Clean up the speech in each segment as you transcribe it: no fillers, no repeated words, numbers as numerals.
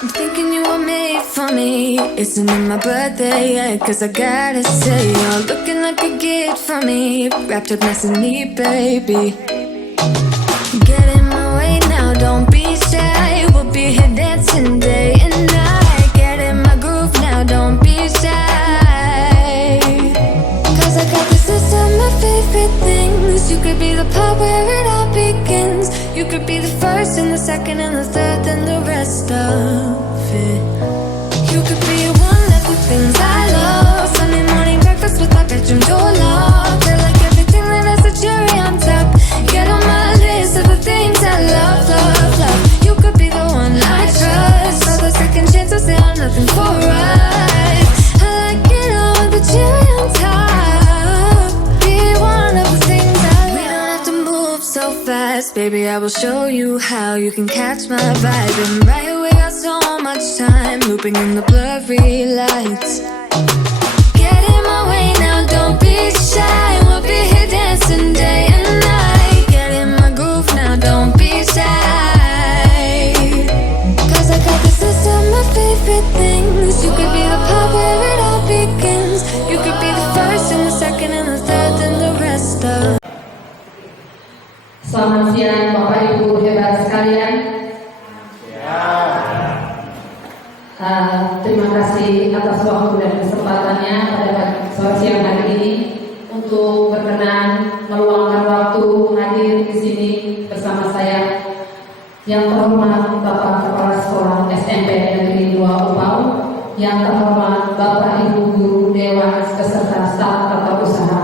I'm thinking you were made for me. Isn't it my birthday yet? Cause I gotta say, you're looking like a gift for me. Wrapped up nice and neat, baby. Get in my way now, don't be shy. We'll be here dancing day and night. Get in my groove now, don't be shy. Cause I got this list of my favorite things. You could be the part where it all begins. You could be the first and the second and the third and the rest of it. You could be one of the things I love. Sunday morning breakfast with my bedroom door locked. They're like everything that has a cherry on top. Get on my list of the things I love, love, love. You could be the one I trust. All the second chances, they are nothing for us. I like it all with the cherry on top. Be one of the things I love. We don't have to move so fast, baby, I will show you how you can catch my vibe. And right here we got so much time, looping in the blurry lights. Get in my way now, don't be shy. We'll be here dancing day and night. Get in my groove now, don't be shy. Cause I got this list of my favorite things. You could be the part where it all begins. You could be the first and the second and the third and the rest of. Selamat siang Bapak Ibu hebat sekalian. Terima kasih atas waktu dan kesempatannya pada sore siang hari ini untuk berkenan meluangkan waktu hadir di sini bersama saya yang terhormat Bapak Kepala Sekolah SMP Negeri 2 Upau, yang terhormat Bapak Ibu Guru Dewan beserta staf tata usaha.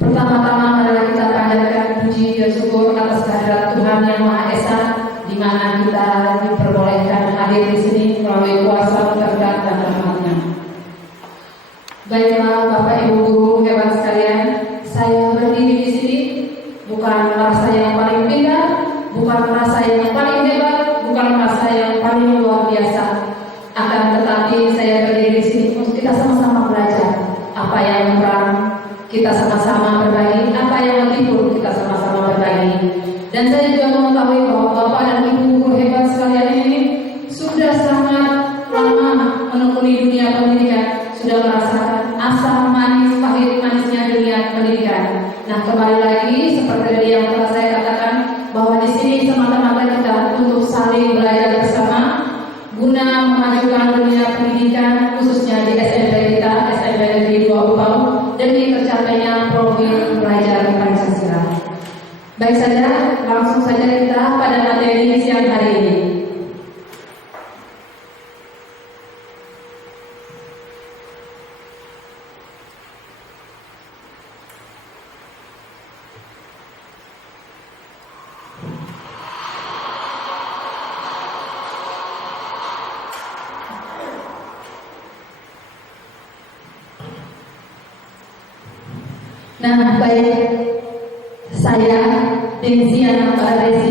Pertama-tama marilah kita panjatkan puji dan syukur atas kehadirat Tuhan Yang Maha Esa, di mana kita diperbolehkan hadir di sini melalui kuasa kehendak dan rahmat-Nya. Baiklah Bapak Ibu Guru hebat sekalian, saya berdiri di sini bukan merasa yang paling pintar, bukan merasa yang paling hebat, bukan merasa yang paling luar biasa. Akan tetapi saya berdiri di sini untuk kita sama-sama belajar apa yang kurang, kita sama-sama berbagi, apa yang lebih pun kita sama-sama berbagi. Dan saya juga mengetahui bahwa Bapak dan Ibu guru hebat sekalian ini sudah sangat lama menekuni dunia pendidikan, sudah merasakan asam manis pahit manisnya dunia pendidikan. Nah, kembali lagi seperti yang telah saya katakan bahwa di sini semata-mata kita untuk saling belajar bersama guna memajukan dunia pendidikan, khususnya di SMP kita, SMP Negeri 2 Upau, demi tercapainya profil pelajar Pancasila. Baik saja, langsung saja kita pada materi siang hari ini. Nah, baik, saya Denziana Mbak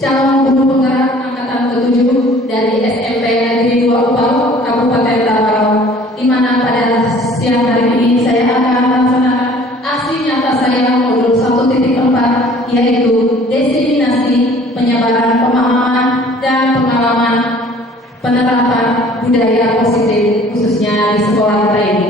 calon guru penggerak angkatan ke-7 dari SMP Negeri 2 Upau, Kabupaten Tabalong, di mana pada siang hari ini saya akan melaksanakan aksi nyata saya modul 1.4, yaitu diseminasi penyebaran pemahaman dan pengalaman penerapan budaya positif khususnya di sekolah kita ini.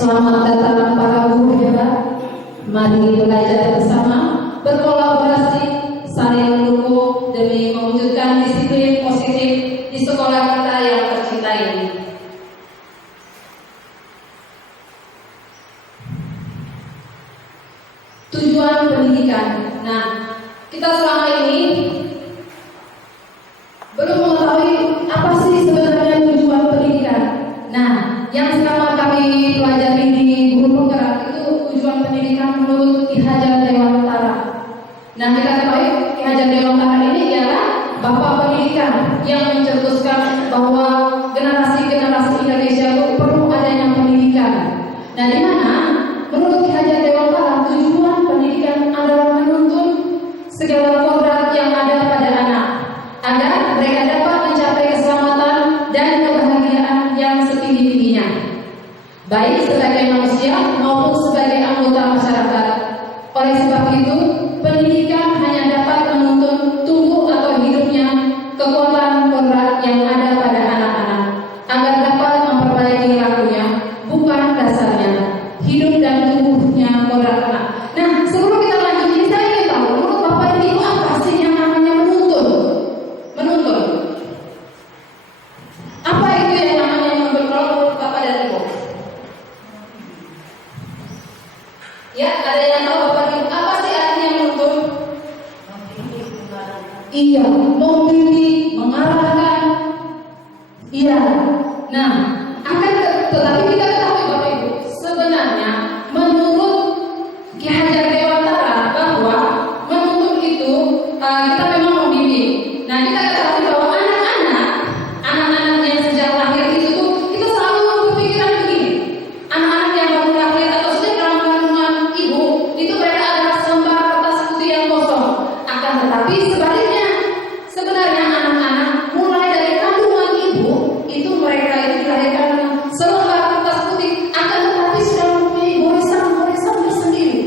Selamat datang para guru hebat. Mari belajar bersama, berkolaborasi, saling mendukung demi mewujudkan disiplin positif di sekolah kita yang tercinta ini. Tujuan pendidikan. Nah, kita selama ini belum mengetahui apa sih sebenarnya tujuan pendidikan. Nah, yang selama kami pelajari di guru penggerak itu tujuan pendidikan menurut Ki Hajar Dewantara tujuan pendidikan adalah menuntun segala kodrat yang ada pada anak, agar mereka dapat mencapai keselamatan dan kebahagiaan yang setinggi-tingginya, baik sebagai manusia maupun sebagai anggota masyarakat. Oleh sebab itu, pendidikan hanya dapat menuntun tumbuh atau hidupnya kekuatan kodrat yang ada pada anak-anak, agar dapat memperbaiki lakunya, bukan dasarnya, hidup dan tumbuhnya kodrat anak. Nah, sebelum kita lanjut ini, saya ingin tahu menurut Bapak dan Ibu apa sih yang namanya menuntun? Menuntun. Apa itu yang namanya menuntun kalau menurut Bapak dan Ibu? Ya, ada yang tahu Bapak dan Ibu apa sih artinya menuntun? Iya, membimbing, mengarahkan. Iya. Nah, tetapi kita ketahui Bapak Ibu, sebenarnya menurut Ki Hajar Dewantara bahwa menuntun itu kita memang membimbing. Nah, kita ketahui bahwa anak-anak yang sejak lahir itu tuh kita selalu berpikiran begini. Anak-anak yang baru lahir atau sudah dalam kandungan ibu itu mereka adalah selembar kertas putih yang kosong. Akan tetapi sebaliknya, sebenarnya anak-anak mulai dari kandungan ibu itu mereka itu dilahirkan dengan selembar kertas putih, akan tetapi sudah mempunyai goresan-goresannya sendiri.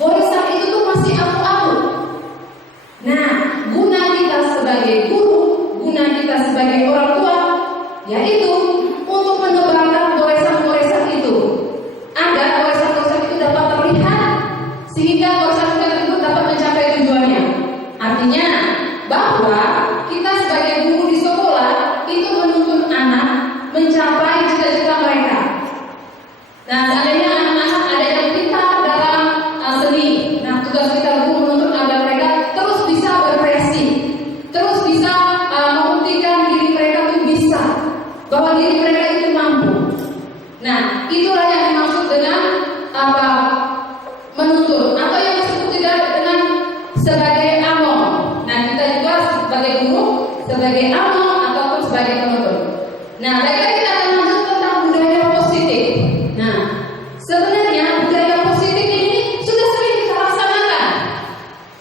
Goresan itu tuh masih abu-abu. Nah, guna kita sebagai guru, guna kita sebagai orang tua, yaitu untuk menebarkan goresan-goresan itu, agar goresan-goresan itu dapat terlihat, sehingga goresan-goresan itu dapat mencapai tujuannya. Artinya bahwa kita sebagai guru di sekolah itu menuntun anak mencapai cita-cita mereka. Nah, seandainya anak-anak ada yang pintar dalam seni, nah tugas kita guru menuntun agar mereka terus bisa berkreasi, terus bisa membuktikan diri mereka itu bisa, bahwa diri mereka itu mampu. Nah, itulah yang dimaksud dengan apa? Menuntun, atau yang disebut tidak dengan sebagai among. Nah, kita juga sebagai guru, sebagai among ataupun sebagai penuntun. Nah, baiklah kita akan lanjut tentang budaya positif. Nah, sebenarnya budaya positif ini sudah sering kita laksanakan.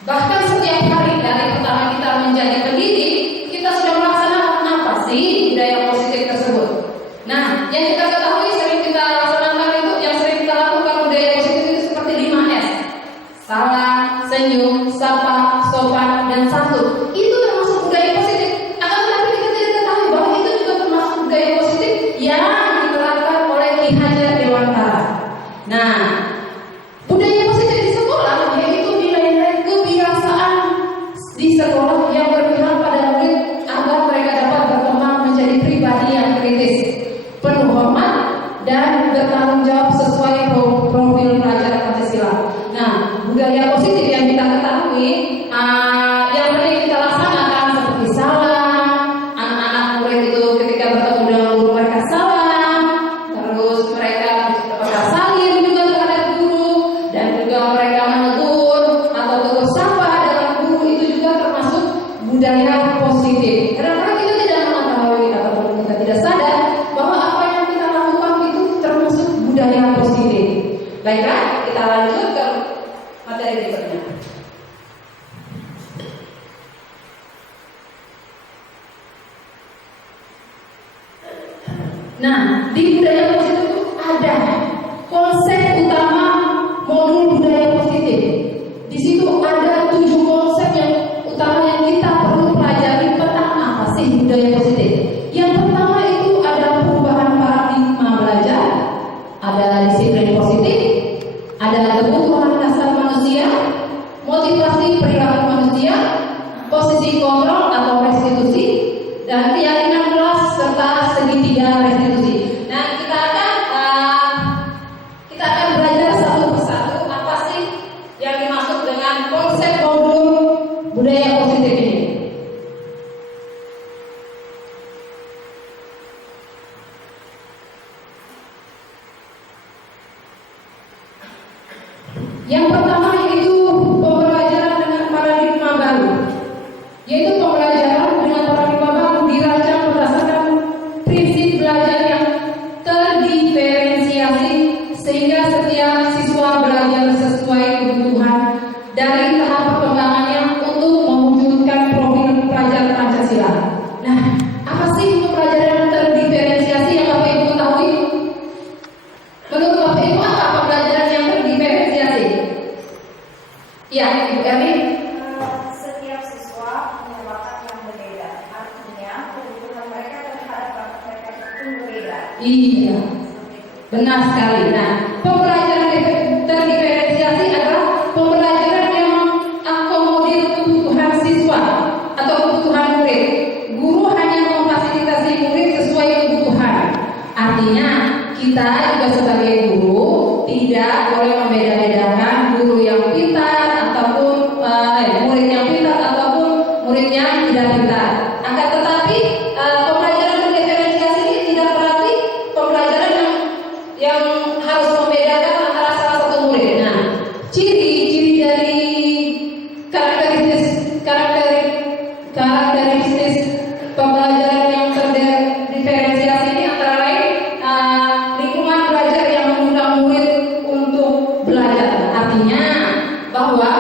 Bahkan setiap hari dari pertama kita menjadi pendidik, kita sudah melaksanakan apa sih budaya positif tersebut. Nah, yang kita ketahui sering kita laksanakan itu, yang sering kita lakukan budaya positif itu seperti 5S. Salam, senyum, sapa, sopan, dan santun. Itu termasuk budaya positif. Akan tetapi kita tidak ketahui bahwa itu juga termasuk budaya positif yang diterapkan oleh Ki Hajar Dewantara. Nah, budaya positif di sekolah yaitu nilai-nilai kebiasaan di sekolah yang berpihak pada murid agar mereka dapat berkembang menjadi pribadi yang kritis, penuh hormat, dan bertanggung jawab sesuai profil pelajar Pancasila. Nah, budaya positif yang kita ketahui, yang sering kita laksanakan seperti salam, anak-anak murid itu ketika bertemu dengan guru mereka salam, terus mereka salim juga terhadap guru, dan juga mereka menegur atau tegur sapa dalam guru, itu juga termasuk budaya positif. Kadang-kadang kita tidak mengetahui ataupun kita tidak sadar bahwa apa yang kita lakukan itu termasuk budaya positif. Baiklah, kita lanjut ke materi berikutnya. Nah, di budaya positif itu ada konsep utama modul budaya positif. Di situ ada 7 konsep yang utama yang kita perlu pelajari tentang apa sih budaya positif. Yang pertama itu adalah perubahan paradigma belajar, adalah disiplin positif, adalah kebutuhan dasar manusia, motivasi perilaku manusia, posisi kontrol atau restitusi, dan keyakinan kelas serta segitiga restitusi. Nah, kita akan belajar satu persatu apa sih yang dimaksud dengan konsep modul budaya positif ini. Yang pertama yaitu pembelajaran dengan paradigma baru, yaitu pembelajaran dengan paradigma baru dirancang berdasarkan prinsip belajar yang terdiferensiasi, sehingga setiap siswa belajar sesuai kebutuhan dari tahap perkembangannya untuk mewujudkan profil pelajar Pancasila. Nah, apa sih pembelajaran terdiferensiasi yang Bapak Ibu ketahui? Menurut Bapak Ibu apa pembelajaran yang terdiferensiasi? Ya, Ibu Erni. Setiap siswa punya bakat yang berbeda, artinya kebutuhan mereka terhadap bakat mereka itu berbeda. Iya, benar sekali. Nah, pembelajaran terdiferensiasi adalah pembelajaran yang mengakomodir kebutuhan siswa atau kebutuhan murid. Guru hanya memfasilitasi murid sesuai kebutuhan. Artinya, kita juga sebagai guru tidak boleh membeda-bedakan guru yang pintar ataupun murid yang pintar ataupun murid yang tidak pintar. Akan tetapi pembelajaran terdiferensiasi ini tidak berarti pembelajaran yang harus membedakan antara salah satu murid. Nah, ciri-ciri dari karakteristik pembelajaran yang terdiferensiasi ini antara lain lingkungan belajar yang mengundang murid untuk belajar. Artinya bahwa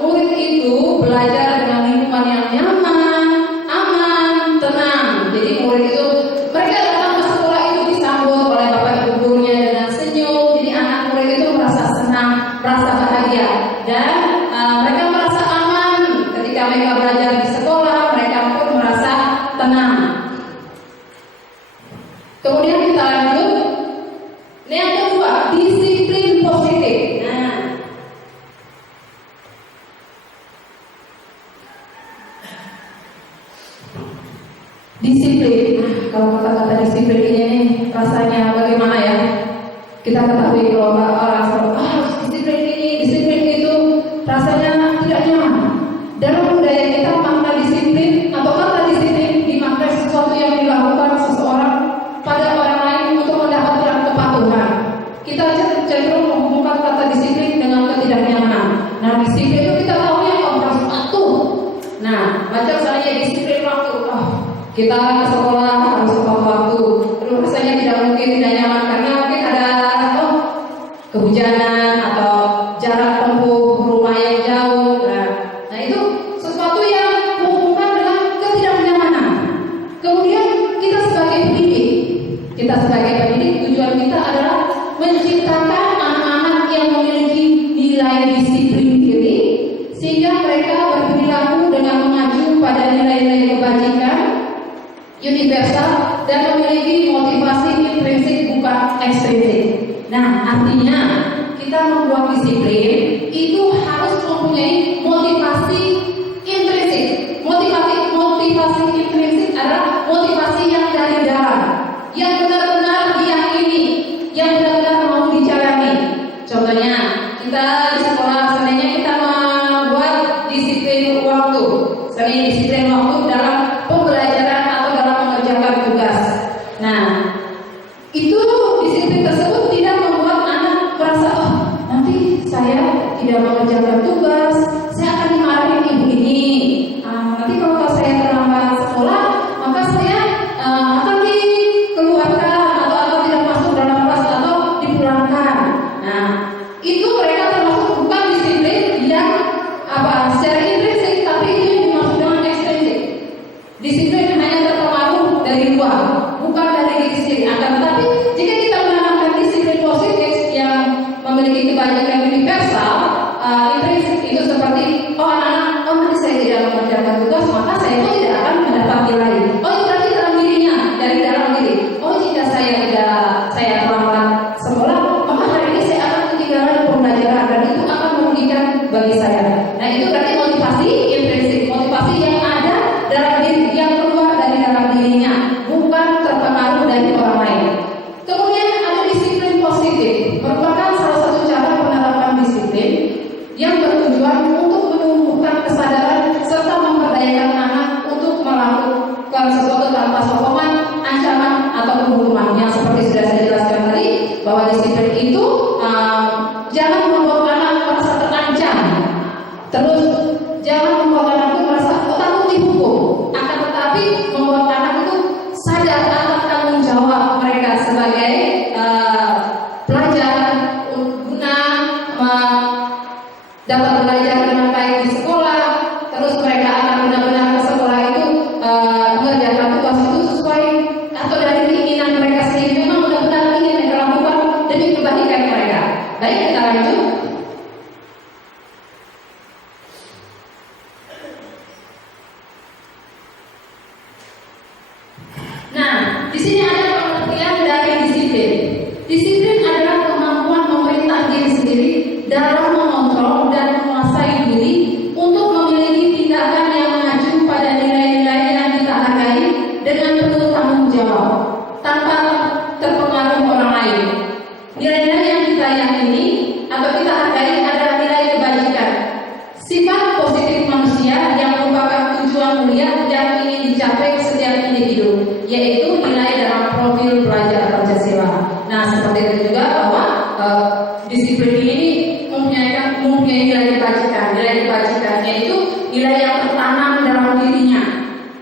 murid itu belajar dengan lingkungan yang nyaman, aman, tenang. Jadi murid itu mereka datang ke sekolah itu disambut oleh bapak ibu gurunya dengan senyum. Jadi anak murid itu merasa senang, merasa bahagia, dan mereka merasa aman ketika mereka belajar di sekolah. Mereka pun merasa tenang. Kemudian kita lanjut. Yang kedua, disiplin positif. Nah, disiplin. Kalau kata-kata disiplin ini rasanya bagaimana ya? Kita ketahui kalau orang harus disiplin ini, disiplin itu, rasanya tidak nyaman. Dalam budaya kita makna disiplin atau kata disiplin dimaknai sesuatu yang dilakukan seseorang pada orang lain untuk mendapatkan kepatuhan. Kita cenderung menghubungkan kata disiplin dengan ketidaknyamanan. Nah, disiplin itu kita tahu ya harus patuh. Nah, macam saya disiplin waktu. Kita ke sekolah harus tepat waktu. Terus rasanya tidak mungkin tidak nyaman karena mungkin ada kehujanan atau jarak tempuh rumah yang jauh. Nah itu sesuatu yang menghubungkan dengan ketidaknyamanan. Kemudian kita sebagai pendidik, tujuan kita adalah menciptakan anak-anak yang memiliki nilai disiplin diri sehingga mereka berperilaku dengan mengacu pada nilai-nilai kebajikan universal dan memiliki motivasi intrinsik bukan ekstrinsik. Nah, artinya kita membuat disiplin itu harus mempunyai motivasi intrinsik. Motivasi intrinsik adalah motivasi yang dari dalam, yang benar-benar diyakini, yang benar-benar mau dijalani. Contohnya, kita di sekolah sebenarnya kita membuat disiplin waktu. Sebenarnya disiplin waktu dalam pembelajaran atau dalam mengerjakan tugas. Nah, itu disiplin tersebut tidak membuat anak merasa nanti saya tidak mengerjakan tugas, saya akan dimarahin ibu ini. Nanti kalau saya terlambat sekolah, maka saya akan dikeluarkan atau tidak masuk dalam kelas atau dipulangkan. Nah, itu mereka termasuk bukan disiplin yang secara intrinsik, tapi itu yang dimaksud dengan ekstrinsik. Disiplin hanya terpengaruh dari luar, bukan dari diri sendiri. Akan tetapi jika kita menanamkan disiplin positif yang memiliki kebajikan universal, intrinsik itu seperti anak-anak, nanti saya tidak mengerjakan tugas, maka saya pun tidak akan mendapat nilai. Itu berarti dalam dirinya, dari dalam diri. Jika saya terlambat sekolah, maka hari ini saya akan ketinggalan pembelajaran dan itu akan merugikan bagi saya. Nah, itu berarti motivasi intrinsik, motivasi yang ada dalam diri, yang keluar dari dalam dirinya, bukan terpengaruh dari orang lain. Kemudian ada disiplin positif, merupakan salah satu cara penerapan disiplin yang bertujuan untuk menumbuhkan kesadaran serta memperdayakan anak untuk melakukan sesuatu tanpa sokongan, ancaman atau hukuman. Yang seperti sudah saya jelaskan tadi, bahwa disiplin itu jangan membuat anak merasa terancam. Terus jangan membuat anak itu merasa takut dihukum. Akan tetapi membuat anak itu sadar akan tanggung jawab mereka sebagai pelajar dapat belajar dengan baik di sekolah, terus mereka akan benar-benar ke sekolah itu mengerjakan tugas itu sesuai atau dari keinginan mereka sendiri, memang benar-benar ingin mereka lakukan demi kebaikan mereka. Baik, kita lanjut. Nah, di sini ada pengertian dari disiplin. Disiplin adalah kemampuan memerintah diri sendiri dalam mengontrol dan menguasai diri untuk memiliki tindakan yang mengacu pada nilai-nilai yang kita hargai dengan penuh tanggung jawab tanpa terpengaruh orang lain. Nilai-nilai yang kita yakini atau kita hargai adalah nilai kebajikan, sifat positif manusia yang merupakan tujuan mulia yang ingin dicapai setiap individu, yaitu nilai dalam profil pelajar Pancasila. Nah, seperti itu juga bahwa disiplin ini mempunyai nilai kebajikan. Nilai kebajikan yaitu nilai yang tertanam dalam dirinya,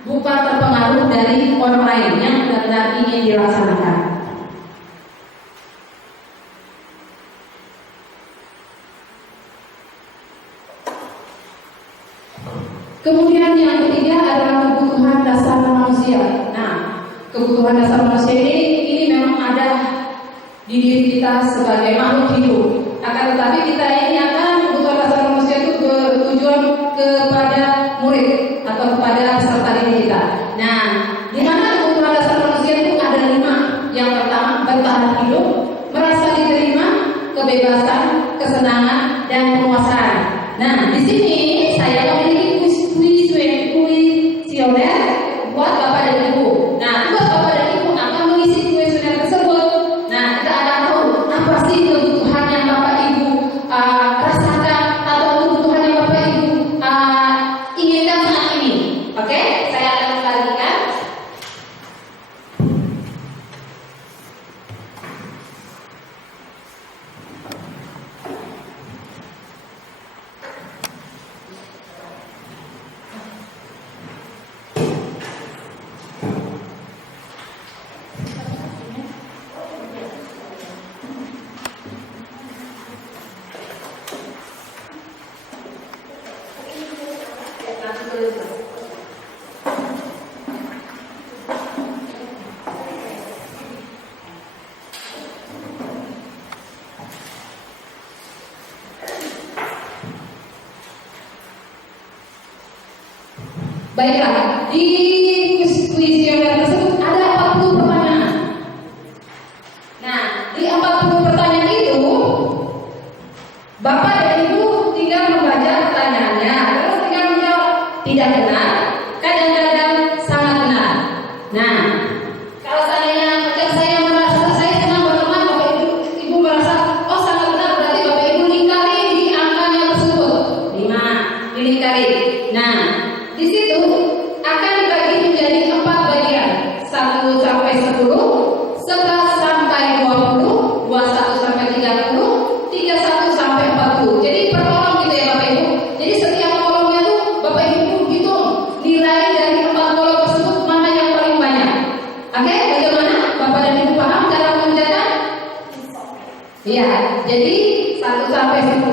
bukan terpengaruh dari orang lain yang benar-benar ingin dilaksanakan. Kemudian yang ketiga adalah kebutuhan dasar manusia. Nah, kebutuhan dasar manusia ini memang ada di diri kita sebagai makhluk hidup. Akan tetapi kita ini akan kebutuhan dasar manusia itu bertujuan kepada murid atau kepada peserta didik kita. Nah, di mana kebutuhan dasar manusia itu ada 5. Yang pertama, bertahan hidup, merasa diterima, kebebasan, kesenangan, dan penguasaan. Nah, di sini saya memiliki kuesioner buat Bapak dan Ibu. Nah, tugas Bapak dan Ibu akan mengisi kuesioner tersebut. Nah, kita akan tahu apa sih kebutuhan yang Bapak Ibu rasakan atau kebutuhan yang Bapak Ibu inginkan saat ini. Oke, saya akan membagikan. Baiklah, di kuesioner tersebut ada 40 pertanyaan. Nah, di 40 pertanyaan itu Bapak dan Ibu tinggal membaca pertanyaannya, terus tinggal menjawab. Tidak benar, kadang-kadang sangat benar. Nah, kalau seandainya saya merasa saya senang berteman, Bapak Ibu merasa oh sangat benar, berarti Bapak Ibu lingkari di angkanya tersebut 5, dilingkari. Nah, di situ akan dibagi menjadi 4 bagian, 1 sampai 10, 11 sampai 20, 21 sampai 30, 31 sampai 40. Jadi per kolom gitu ya Bapak Ibu. Jadi setiap kolomnya tuh Bapak Ibu hitung nilai dari 4 kolom tersebut mana yang paling banyak. Oke, bagaimana? Bapak dan Ibu paham cara mengerjakan? Iya, jadi 1 sampai 10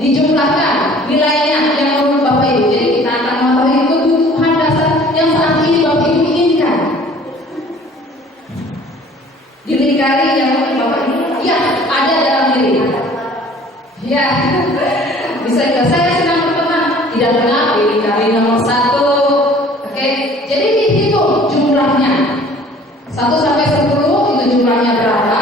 dijumlahkan nilainya yang menurut Bapak Ibu. Jadi kita akan mengetahui kebutuhan dasar yang saat ini Bapak Ibu inginkan. Dilingkari yang menurut Bapak Ibu, ya ada dalam diri. Ya, bisa juga saya senang berteman. Tidak benar, dilingkari nomor 1. Oke, jadi dihitung jumlahnya 1 sampai 10 itu jumlahnya berapa?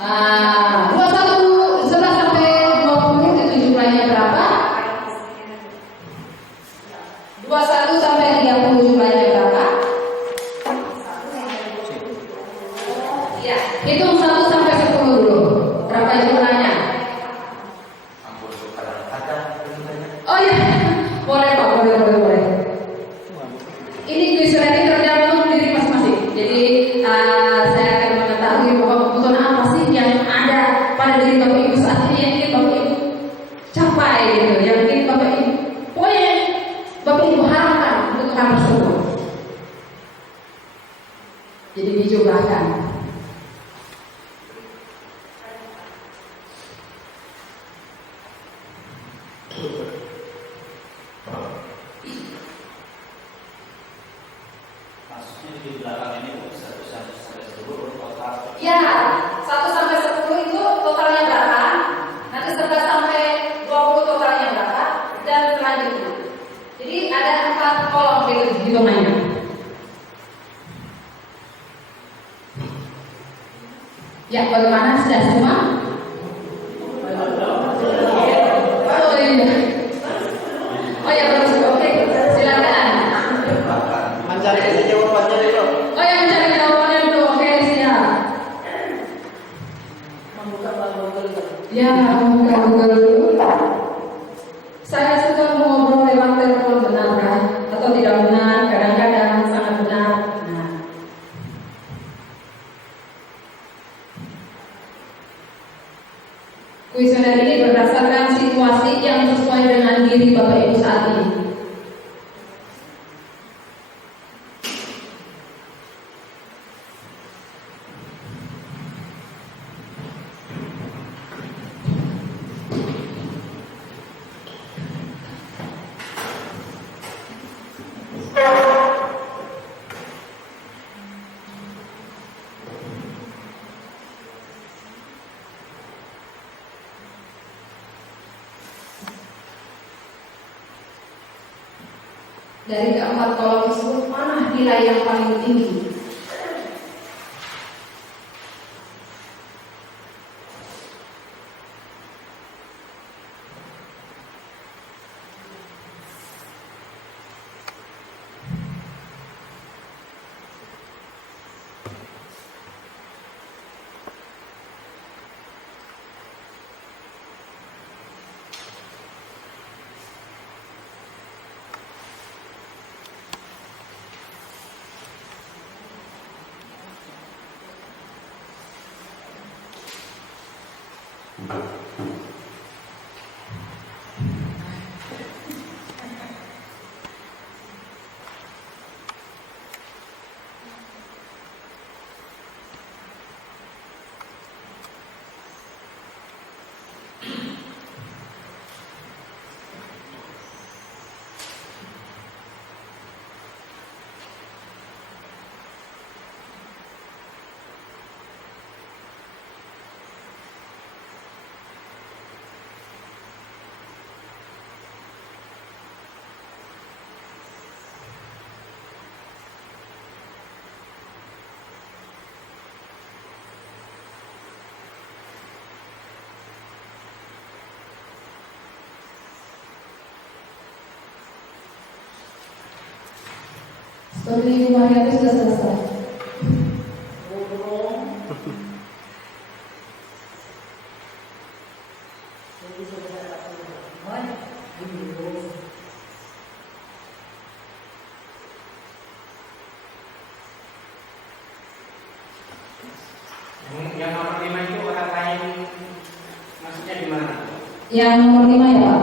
11 sampai 20 itu jumlahnya berapa? 21 sampai 30 jumlahnya berapa? Ya, hitung 1 sampai 10 dulu. Berapa jumlahnya? Oh iya, boleh Pak, boleh. Maksudnya di belakang ini 1 sampai 10 total. Ya, 1 sampai 10 itu totalnya berapa? Nanti 11 sampai 20 totalnya berapa? Dan selanjutnya. Jadi ada 4 kolom di domainnya. Ya, bagaimana? Sudah semua? Oh iya. Oh ya, bagus. Oke, silakan. Mencari jawabannya dulu. Oh ya, mencari jawabannya dulu. Oke, siap. Ya, buka Google dulu. Saya suka mengobrol lewat telepon, benarkah? Atau tidak benar? Kadang-kadang sangat benar. Nah. Kuesioner ini berdasarkan situasi yang sesuai dengan diri Bapak Ibu saat ini. Dari keempat kolom tersebut, mana nilai yang paling tinggi? Seperti Ibu Maria itu sudah selesai. Yang nomor 5 itu orang lain, maksudnya di mana? Yang nomor 5 ya Pak.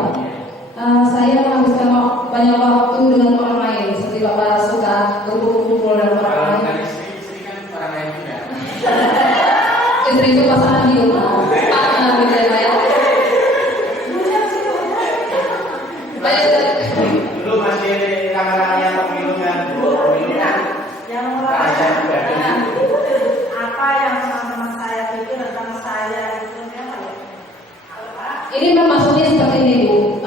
Saya menghabiskan banyak waktu dengan orang lain. Seperti Bapak suka berkumpul dengan orang lain. Dari istri kan orang lain juga. Istri itu pasangan hidup. Pasangan hidup saya. Dulu masih kamar yang pemilu kan. Yang nomor apa yang sama saya pikir tentang saya itu apa ya? Ini maksudnya seperti ini Bu.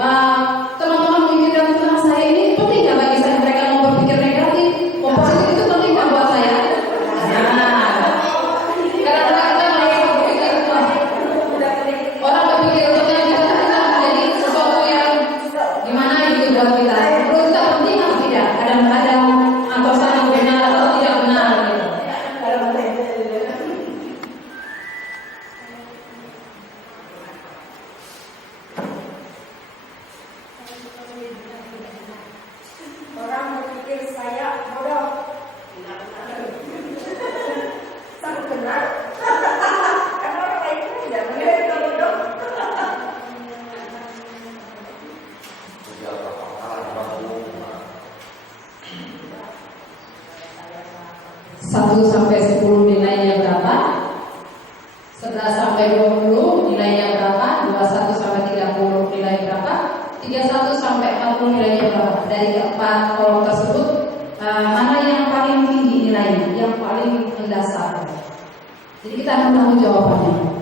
Teman-teman memikirkan tentang saya ini penting nggak bagi saya? Mereka mau berpikir negatif, mau positif itu penting nggak buat saya? Karena kita merasa berpikir orang berpikir tentang kita menjadi sesuatu yang gimana gitu buat kita. Menurut kita penting atau tidak? Kadang-kadang atau sangat benar atau tidak benar gitu. kamu nilainya berapa? Dari keempat kolom tersebut, mana yang paling tinggi nilainya, yang paling mendasar? Jadi kita akan tahu jawabannya.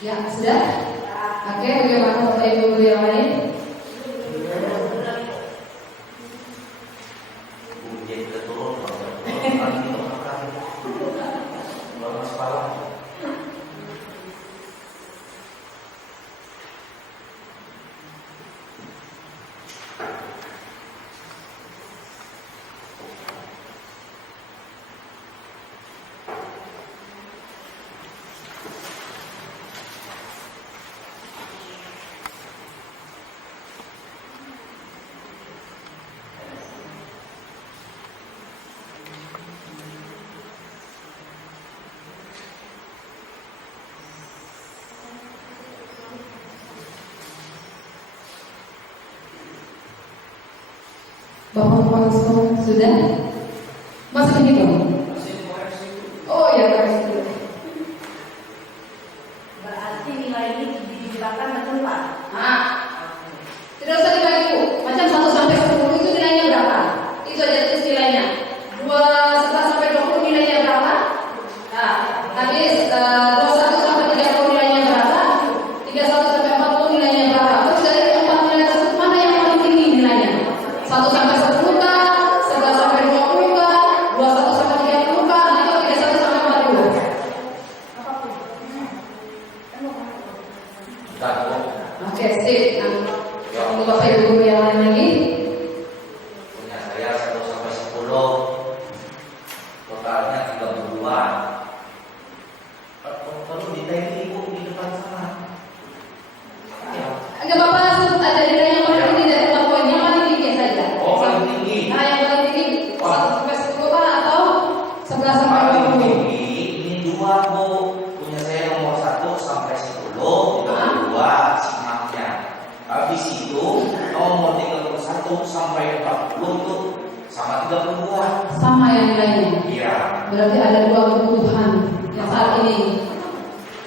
Ya, sudah? Oke, bagaimana Bapak Ibu guru yang lain? Bapak-bapak sudah? Masih begitu? Oh ya, koreksi. Berarti nilai ini dijelaskan betul Pak? Nah, tidak usah dibagi Bu. Macam 1 sampai 10 itu nilainya berapa? Itu aja terus nilainya. 11 sampai 20 nilainya berapa? Nah, habis 21 sampai 30 nilainya berapa? 31 sampai 40 nilainya berapa? Terus dari 4 nilai tersebut mana yang paling tinggi nilainya? 1 sampai 10 kah? 11 sampai 20 kah? 21 sampai 30 kah? Atau 31 sampai 40? Oke, sip. Nah, tunggu Bapak Ibu guru yang lain lagi. Punya saya 1 sampai 10. Totalnya 32. Perlu ditanya Ibu di depan sana. Ya. Enggak apa-apa, sebut aja nilai yang paling tinggi dari 4 poin. Yang paling tinggi saja. Oh, paling tinggi. Nah, yang paling tinggi 1 sampai 10 kah atau 11 sampai Paling 20? tinggi ini 2 Bu. Punya saya nomor 1 sampai 10, 32 simaknya. Habis itu nomor 31 sampai 40 itu sama 32. Sama yang nilainya. Iya. Berarti ada 2 kebutuhan yang saat ini.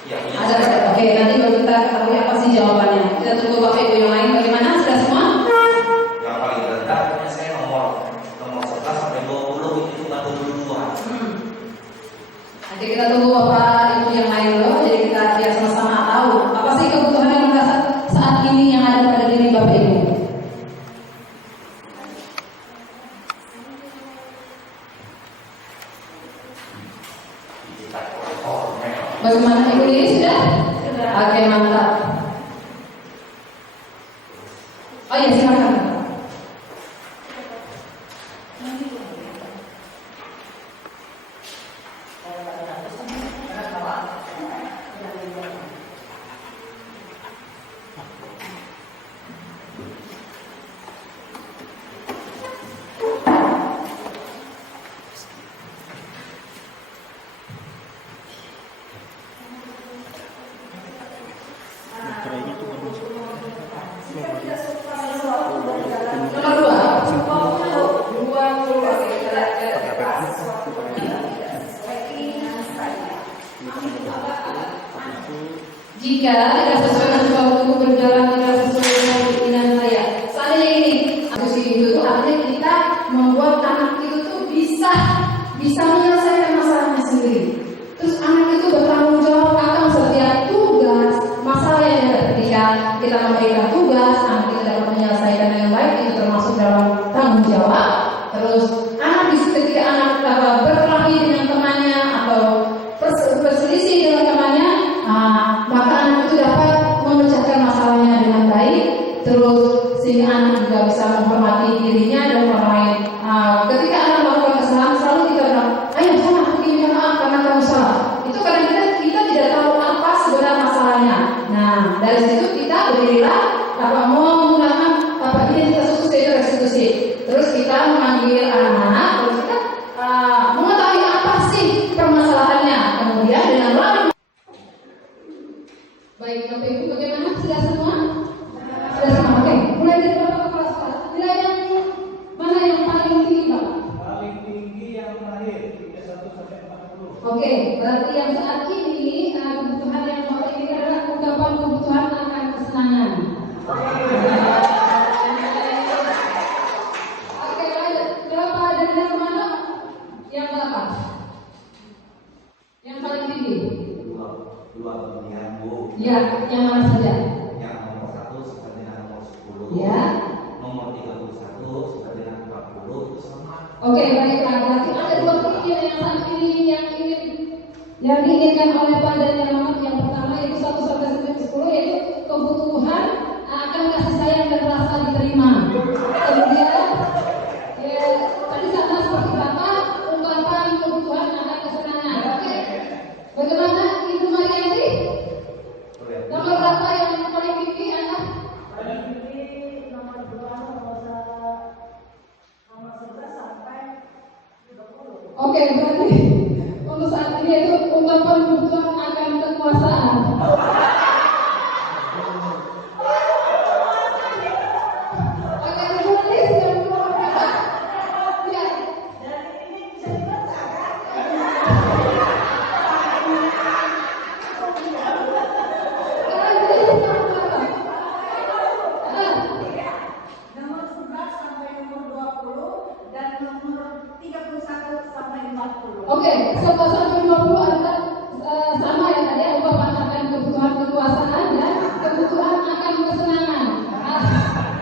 Ya, punya Ada. saya. Oke, nanti baru kita ketahui apa sih jawabannya. Kita tunggu Bapak Ibu yang lain bagaimana? Sudah semua? Yang paling rendah punya saya nomor 11 sampai 20 itu cuma 22. Nanti kita tunggu Bapak Ibu yang lain dulu. Jadi kita biar sama-sama tahu apa sih kebutuhan yang mendasar saat ini yang ada pada diri Bapak Ibu. Bagaimana Ibu ini sudah? Oke, mantap. Oh ya, silakan. Jika tidak sesuai dengan waktu berjalan, tidak sesuai dengan keinginan saya. Seandainya ini, itu artinya kita membuat anak itu tuh bisa menyelesaikan masalahnya sendiri. Terus anak itu bertanggung jawab akan setiap tugas, masalah yang ada ketika kita memberikan tugas, anak kita dapat menyelesaikan dengan baik, itu termasuk dalam tanggung jawab. Terus anak ketika anak berkelahi dengan temannya atau berselisih dengan temannya, maka anak itu dapat memecahkan masalahnya dengan baik. Terus sehingga anak juga bisa menghormati dirinya dan orang lain. Ketika anak melakukan kesalahan, selalu kita bilang, ayo sana pergi minta maaf karena kamu salah. Itu karena kita tidak tahu apa sebenarnya masalahnya. Nah, dari situ kita berdirilah mau menggunakan identitas khusus restitusi. Terus kita memanggil anak, terus kita mengetahui apa sih permasalahannya. Kemudian dengan melalui baik, Bapak Ibu bagaimana? Sudah semua? Sudah semua. Oke, mulai dari Bapak kepala sekolah. Nilai yang mana yang paling tinggi, Pak? Paling tinggi yang terakhir 31 sampai 40. Oke, berarti yang saat ini kebutuhan yang Bapak ini adalah ungkapan kebutuhan akan kesenangan. Oke, lanjut. Berapa dan yang mana? Yang berapa? Yang paling tinggi? Dua pemilihan, Bu. Ya, yang mana saja? Yang nomor 1 sampai dengan nomor 10. Ya. Nomor 31 sampai dengan 40 itu sama. Oke, baiklah. Berarti ada dua pilihan yang saat ini yang diinginkan oleh Pak dan yang Mamat. Yang pertama yaitu 1 sampai 10 yaitu kebutuhan akan kasih sayang dan rasa diterima. Kemudian ya, tadi sama seperti Bapak ungkapan kebutuhan akan kesenangan. Oke. Bagaimana Ibu Marianti? Nomor berapa yang paling tinggi Anda? Nomor 11 sampai 20. Oke, berarti untuk saat ini itu ungkapan kebutuhan akan kekuasaan. Oke, ditulis yang nomor berapa? Ya. Dan ini bisa dibaca kan? Nomor 11 sampai nomor 20 dan nomor 31 sampai 40. Oke, 1 sampai 20 adalah sama ya tadi ungkapan akan kebutuhan kekuasaan dan kebutuhan akan kesenangan.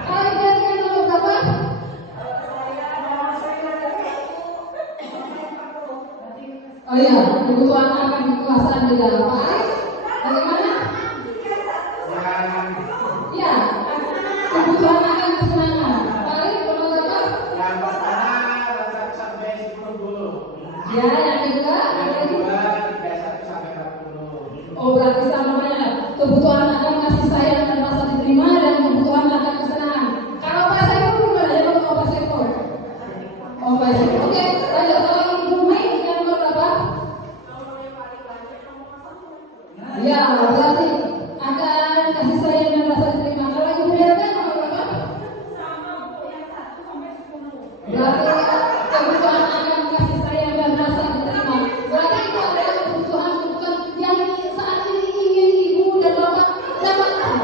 Kalau dikalikan nomor berapa? Oh iya, kebutuhan akan kekuasaan di dalam Pak. Bagaimana? Ya, kebutuhan akan kesenangan. Pak nomor berapa? Yang pertama 1 sampai 10 dulu. Ya, yang kedua ada Yang lagi. kedua 31 sampai 40. Oh, berarti samanya kebutuhan akan kasih sayang dan rasa diterima dan kebutuhan akan kesenangan. Kalau Pak Saiful gimana? Ya, Pak Saiful. Oh, Pak Saiful. Oke, lanjut. Kalau Ibu Mei yang nomor berapa? Ya, berarti akan kasih sayang dan rasa diterima. Kalau Ibu Helga nomor berapa? Berarti kebutuhan akan kasih sayang dan rasa diterima. Berarti itu adalah kebutuhan yang saat ini ingin Ibu dan Bapak dapatkan.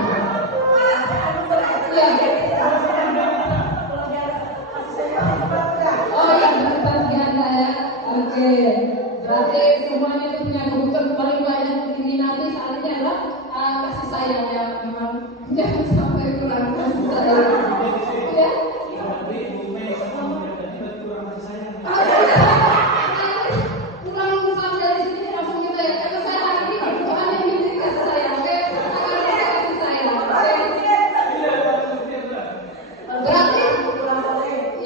Ya. Oh ya, berarti ganda ya. Oke. Berarti semuanya itu punya kebutuhan paling banyak diminati saat ini adalah kasih sayang ya. Memang jangan sampai kurang kasih sayang. Ya. Berarti Ibu Mei sama Ibu Mei tadi kurang kasih sayang. Kurang usah dari sini langsung kita ya. Karena saya hari ini kebutuhan yang ingin kasih sayang. Oke. Akan kasih sayang. Oke. Berarti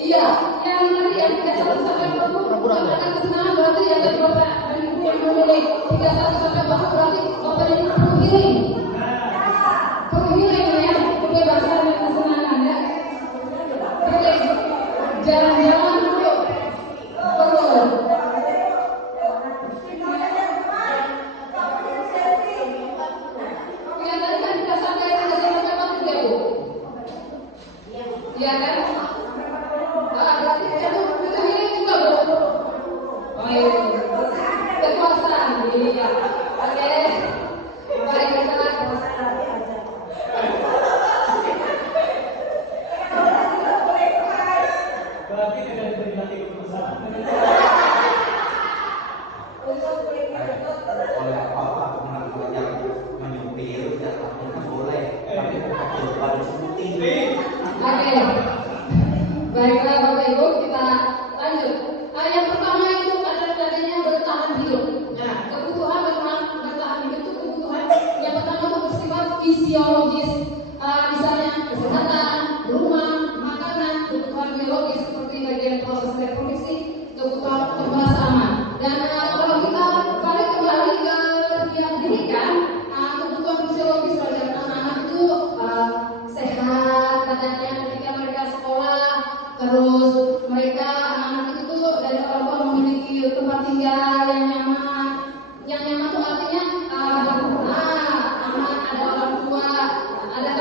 iya, yang tadi yang 31 sampai 40 akan kesenangan berarti yang tadi Bapak dan Ibu yang memilih 31 sampai 40 berarti Bapak dan Ibu perlu healing. Perlu healing ya.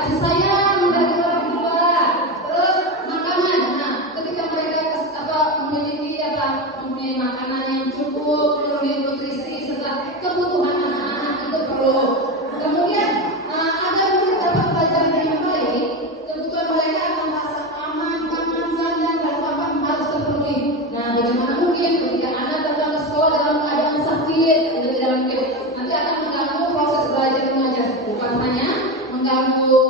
kasih sayang dari orang tua, terus makanan. Nah, ketika mereka mempunyai makanan yang cukup, mempunyai nutrisi serta kebutuhan anak-anak itu perlu. Kemudian agar mereka dapat pelajaran yang baik, kebutuhan mereka akan merasa aman, nyaman, dan apa harus terpenuhi. Nah, bagaimana mungkin ketika anak datang ke sekolah dalam keadaan sakit, itu tidak mungkin. Nanti akan mengganggu proses belajar mengajar, bukan hanya mengganggu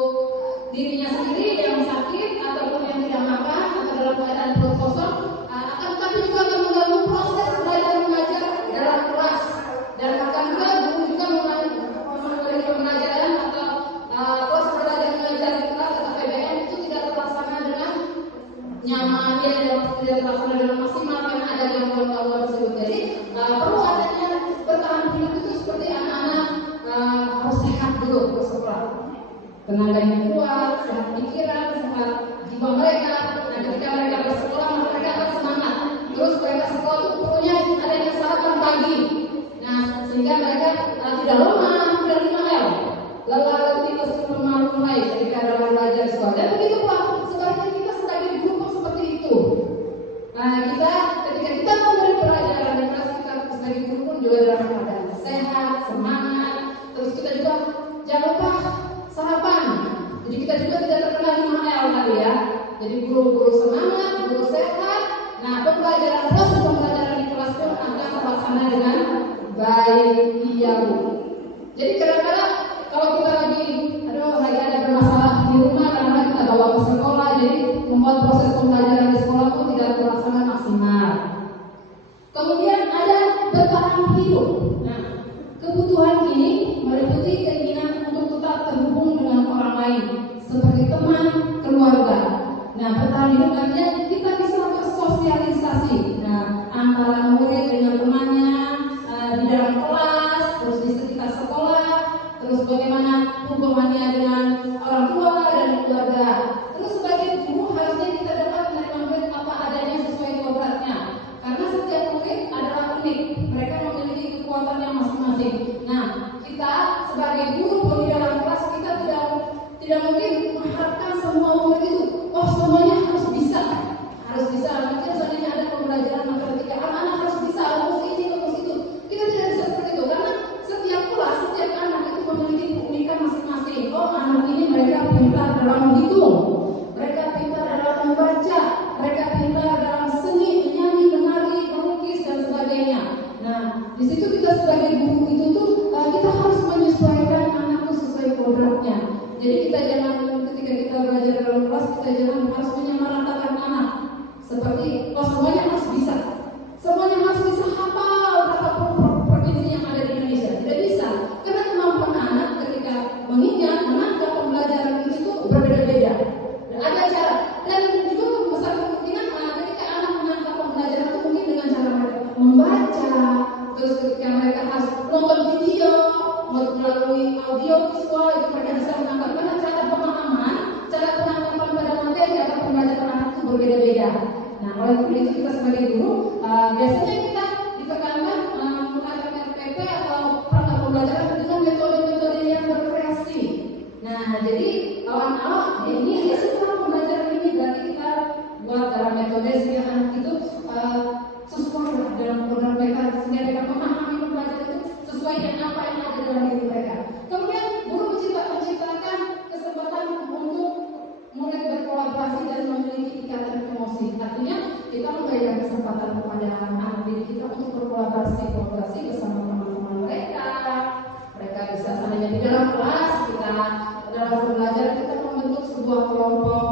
dirinya sendiri yang sakit ataupun yang tidak makan atau dalam keadaan perut kosong, akan tetapi juga akan mengganggu proses belajar mengajar dalam kelas, dan akan juga mengganggu pembelajaran atau proses belajar mengajar di kelas atau PBM itu tidak terlaksana dengan nyaman, tidak terlaksana dengan maksimal karena ada gangguan-gangguan tersebut. Jadi perlu adanya bertahan hidup itu seperti anak-anak harus sehat dulu ke sekolah, tenaganya kuat, sehat pikiran, sehat jiwa mereka. Nah, ketika mereka bersekolah mereka akan semangat. Terus mereka sekolah itu perlunya adanya sarapan pagi. Nah, sehingga mereka tidak lemah, tidak lelah, lelah letih mulai ketika dalam belajar sekolah. Dan begitu Pak, sebaliknya kita sebagai guru pun seperti itu. Nah, ketika kita memberi pelajaran di kelas, kita sebagai guru pun juga dalam keadaan sehat, semangat. Terus kita juga jangan lupa sarapan. Jadi kita juga tidak terkena 5L kali ya. Jadi guru semangat, guru sehat. Nah, proses pembelajaran di kelas pun akan terlaksana dengan baik. Iya Bu. Jadi kadang-kadang kalau kita lagi ada bermasalah di rumah, kadang-kadang kita bawa ke sekolah, jadi membuat proses pembelajaran di sekolah pun tidak terlaksana maksimal. Kemudian ada bertahan hidup. Nah, kebutuhan ini meliputi keinginan untuk tetap terhubung dengan orang lain, seperti teman, keluarga. Nah, bertahan hidup artinya kita bisa bersosialisasi. Nah, antara murid dengan temannya di dalam kelas, terus di sekitar sekolah, terus bagaimana hubungannya dengan orang tua dan keluarga. Terus sebagai guru harusnya kita dapat menerima murid apa adanya sesuai kodratnya. Karena setiap murid adalah unik, mereka memiliki kekuatannya masing-masing. Nah, kita sebagai guru pun di dalam kelas kita tidak mungkin mengharapkan semua murid itu, semuanya harus bisa. Mungkin seandainya ada pembelajaran matematika, anak-anak harus bisa rumus ini, rumus itu. Kita tidak bisa seperti itu, karena setiap kelas, setiap anak itu memiliki keunikan masing-masing. Anak ini mereka pintar dalam menghitung, mereka pintar dalam membaca, mereka pintar dalam seni, menyanyi, menari, melukis dan sebagainya. Nah, di situ kita sebagai guru itu kita harus menyesuaikan anakku sesuai kodratnya. Jadi kita jangan ketika kita belajar dalam kelas kita jangan harus menyamaratakan anak seperti semuanya harus bisa, semuanya harus bisa hafal berapa provinsi yang ada di Indonesia. Tidak bisa, karena kemampuan anak ketika mengingat menangkap pembelajaran itu berbeda-beda. Ada cara, dan juga besar kemungkinan ketika anak menangkap pembelajaran itu mungkin dengan cara mereka membaca, terus ketika mereka harus nonton video melalui audio visual itu mereka bisa menangkap. Karena cara penangkapan pada materi atau pembelajaran anak itu berbeda-beda. Nah, oleh karena itu kita sebagai guru biasanya kita ditekankan menggunakan RPP atau perangkat pembelajaran dengan metode-metode yang berkreasi. Nah, jadi awal-awal ini setelah pembelajaran ini berarti kita buat dalam metode sehingga anak itu sesuai dalam program mereka, sehingga mereka memahami pembelajaran itu sesuai dengan apa yang ada dalam diri mereka. Kemudian guru menciptakan kesempatan untuk murid berkolaborasi dan memiliki ikatan emosi. Artinya kita memberikan kesempatan kepada anak didik kita untuk berkolaborasi bersama teman-teman mereka. Mereka bisa seandainya di dalam kelas kita dalam pembelajaran kita membentuk sebuah kelompok.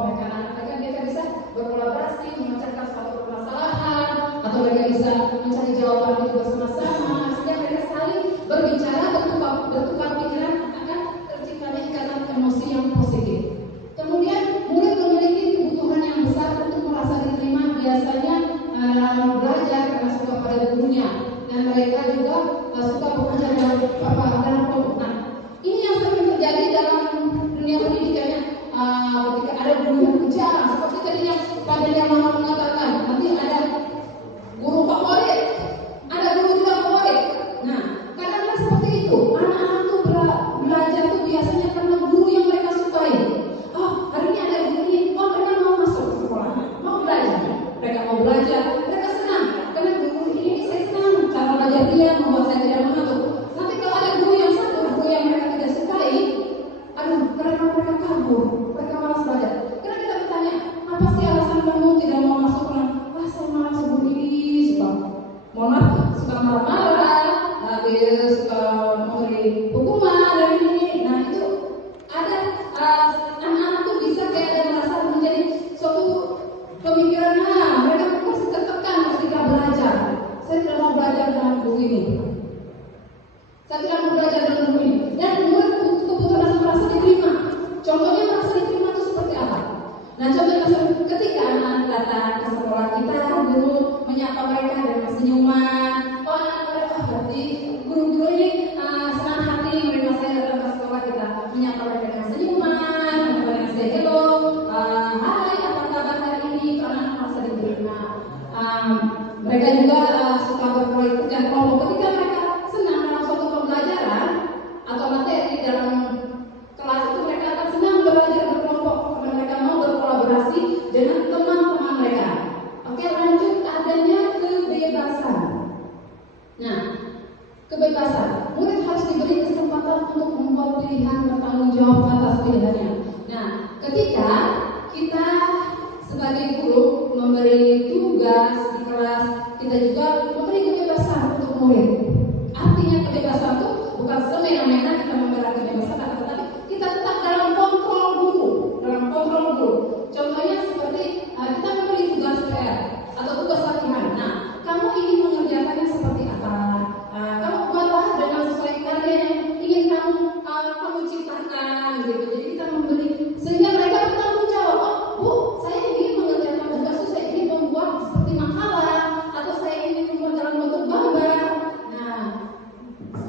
Mereka bisa berkolaborasi memecahkan suatu permasalahan, atau mereka bisa mencari jawaban itu bersama-sama, sehingga mereka saling berbicara, bertukar pikiran, akan terciptanya ikatan emosi yang positif. Kemudian murid memiliki kebutuhan yang besar untuk merasa diterima biasanya dalam belajar karena suka pada gurunya, dan mereka juga apa sih alasan kamu tidak mau masuk? Saya malah sebut ini, suka mohon maaf, suka marah-marah, suka memberi hukuman dan ini. Nah itu ada anak-anak tuh bisa kayak ada merasa menjadi suatu pemikiran, mereka masih tertekan ketika belajar. Saya tidak mau belajar dalam buku ini. Saya tidak mau belajar dalam buku ini. Dan murid kebutuhan merasa diterima. Contohnya merasa diterima itu seperti apa? Nah, contohnya ketika anak-anak datang ke sekolah kita, guru menyapa mereka dengan senyuman. Oh, anak mereka berarti guru-guru ini senang hati menerima saya datang ke sekolah kita, menyapa mereka dengan senyuman, menyapa dengan say hello, hai apa kabar hari ini, karena merasa diterima. Mereka juga suka berproyek dan kelompok ketika mereka senang dalam suatu pembelajaran atau materi dalam kelas itu, mereka akan senang belajar berkelompok karena mereka mau berkolaborasi dengan teman-teman mereka. Oke, lanjut, adanya kebebasan. Nah, kebebasan, murid harus diberi kesempatan untuk membuat pilihan, bertanggung jawab atas pilihannya. Nah, ketika kita sebagai guru memberi tugas di kelas, kita juga memberi kebebasan untuk murid. Artinya kebebasan itu bukan semena-mena kita memberi kebebasan, tetapi kita tetap dalam kontrol guru, Contohnya seperti kita memberi tugas PR atau tugas latihan. Nah, kamu ingin mengerjakannya seperti apa? Kamu buatlah dengan sesuai karya yang ingin kamu ciptakan, gitu. Jadi kita memberi sehingga mereka bertanggung jawab. Oh, Bu, saya ingin mengerjakan tugas, saya ingin membuat seperti makalah atau saya ingin membuat dalam bentuk gambar. Nah,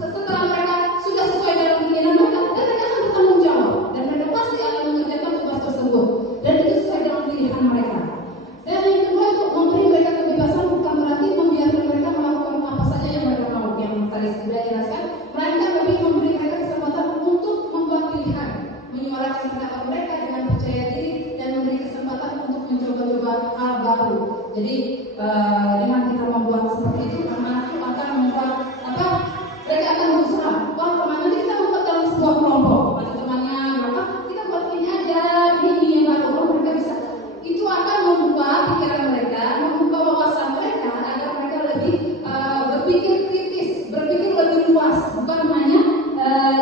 setelah mereka sudah sesuai dalam keinginan mereka, dan mereka akan bertanggung jawab dan mereka pasti akan mengerjakan tugas tersebut dan itu sesuai dengan pilihan mereka. Dan yang kedua itu memberi mereka kebebasan bukan berarti membiarkan mereka melakukan apa saja yang mereka mau. Yang tadi sudah jelaskan, mereka lebih memberi mereka kesempatan untuk membuat pilihan, menyuarakan pendapat mereka dengan percaya diri dan memberi kesempatan untuk mencoba-coba hal baru. Jadi dengan kita membuat seperti itu, anak-anak itu akan membuat mereka akan berusaha. Wah, kemana kita membuat dalam sebuah kelompok, ada temannya, maka kita buat ini aja, ini yang baru. Mereka bisa, itu akan membuka pikiran mereka, membuka wawasan mereka agar mereka lebih berpikir kritis, berpikir lebih luas, bukan hanya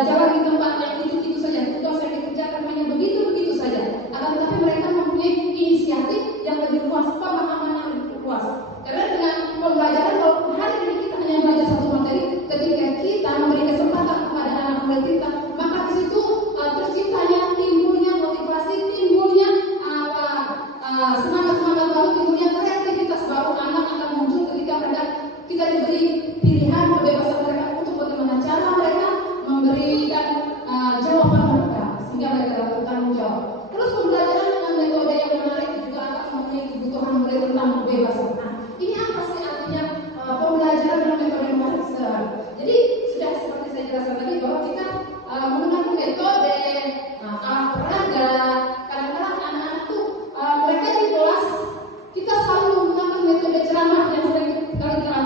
jalan di tempat yang itu saja, tugas yang dikerjakan hanya begitu saja. Akan tetapi mereka mempunyai inisiatif yang lebih luas, pemahaman yang lebih luas. Karena dengan pembelajaran, kalau hari ini kita hanya belajar satu materi, ketika kita memberi kesempatan kepada anak murid kita, maka di situ terciptanya, timbulnya motivasi, timbulnya semangat baru, timbulnya kreativitas baru. Anak akan muncul ketika kita diberi pilihan, kebebasan mereka untuk bagaimana cara mereka memberikan jawaban mereka sehingga mereka dapat bertanggung jawab. Terus pembelajaran dengan metode yang menarik juga akan memenuhi kebutuhan murid tentang kebebasan. Nah, ini apa sih artinya pembelajaran dengan metode yang menarik? Jadi sudah seperti saya jelaskan tadi bahwa kita menggunakan metode alat peraga. Kadang-kadang anak-anak tuh mereka di kelas kita selalu menggunakan metode ceramah yang sering kali kita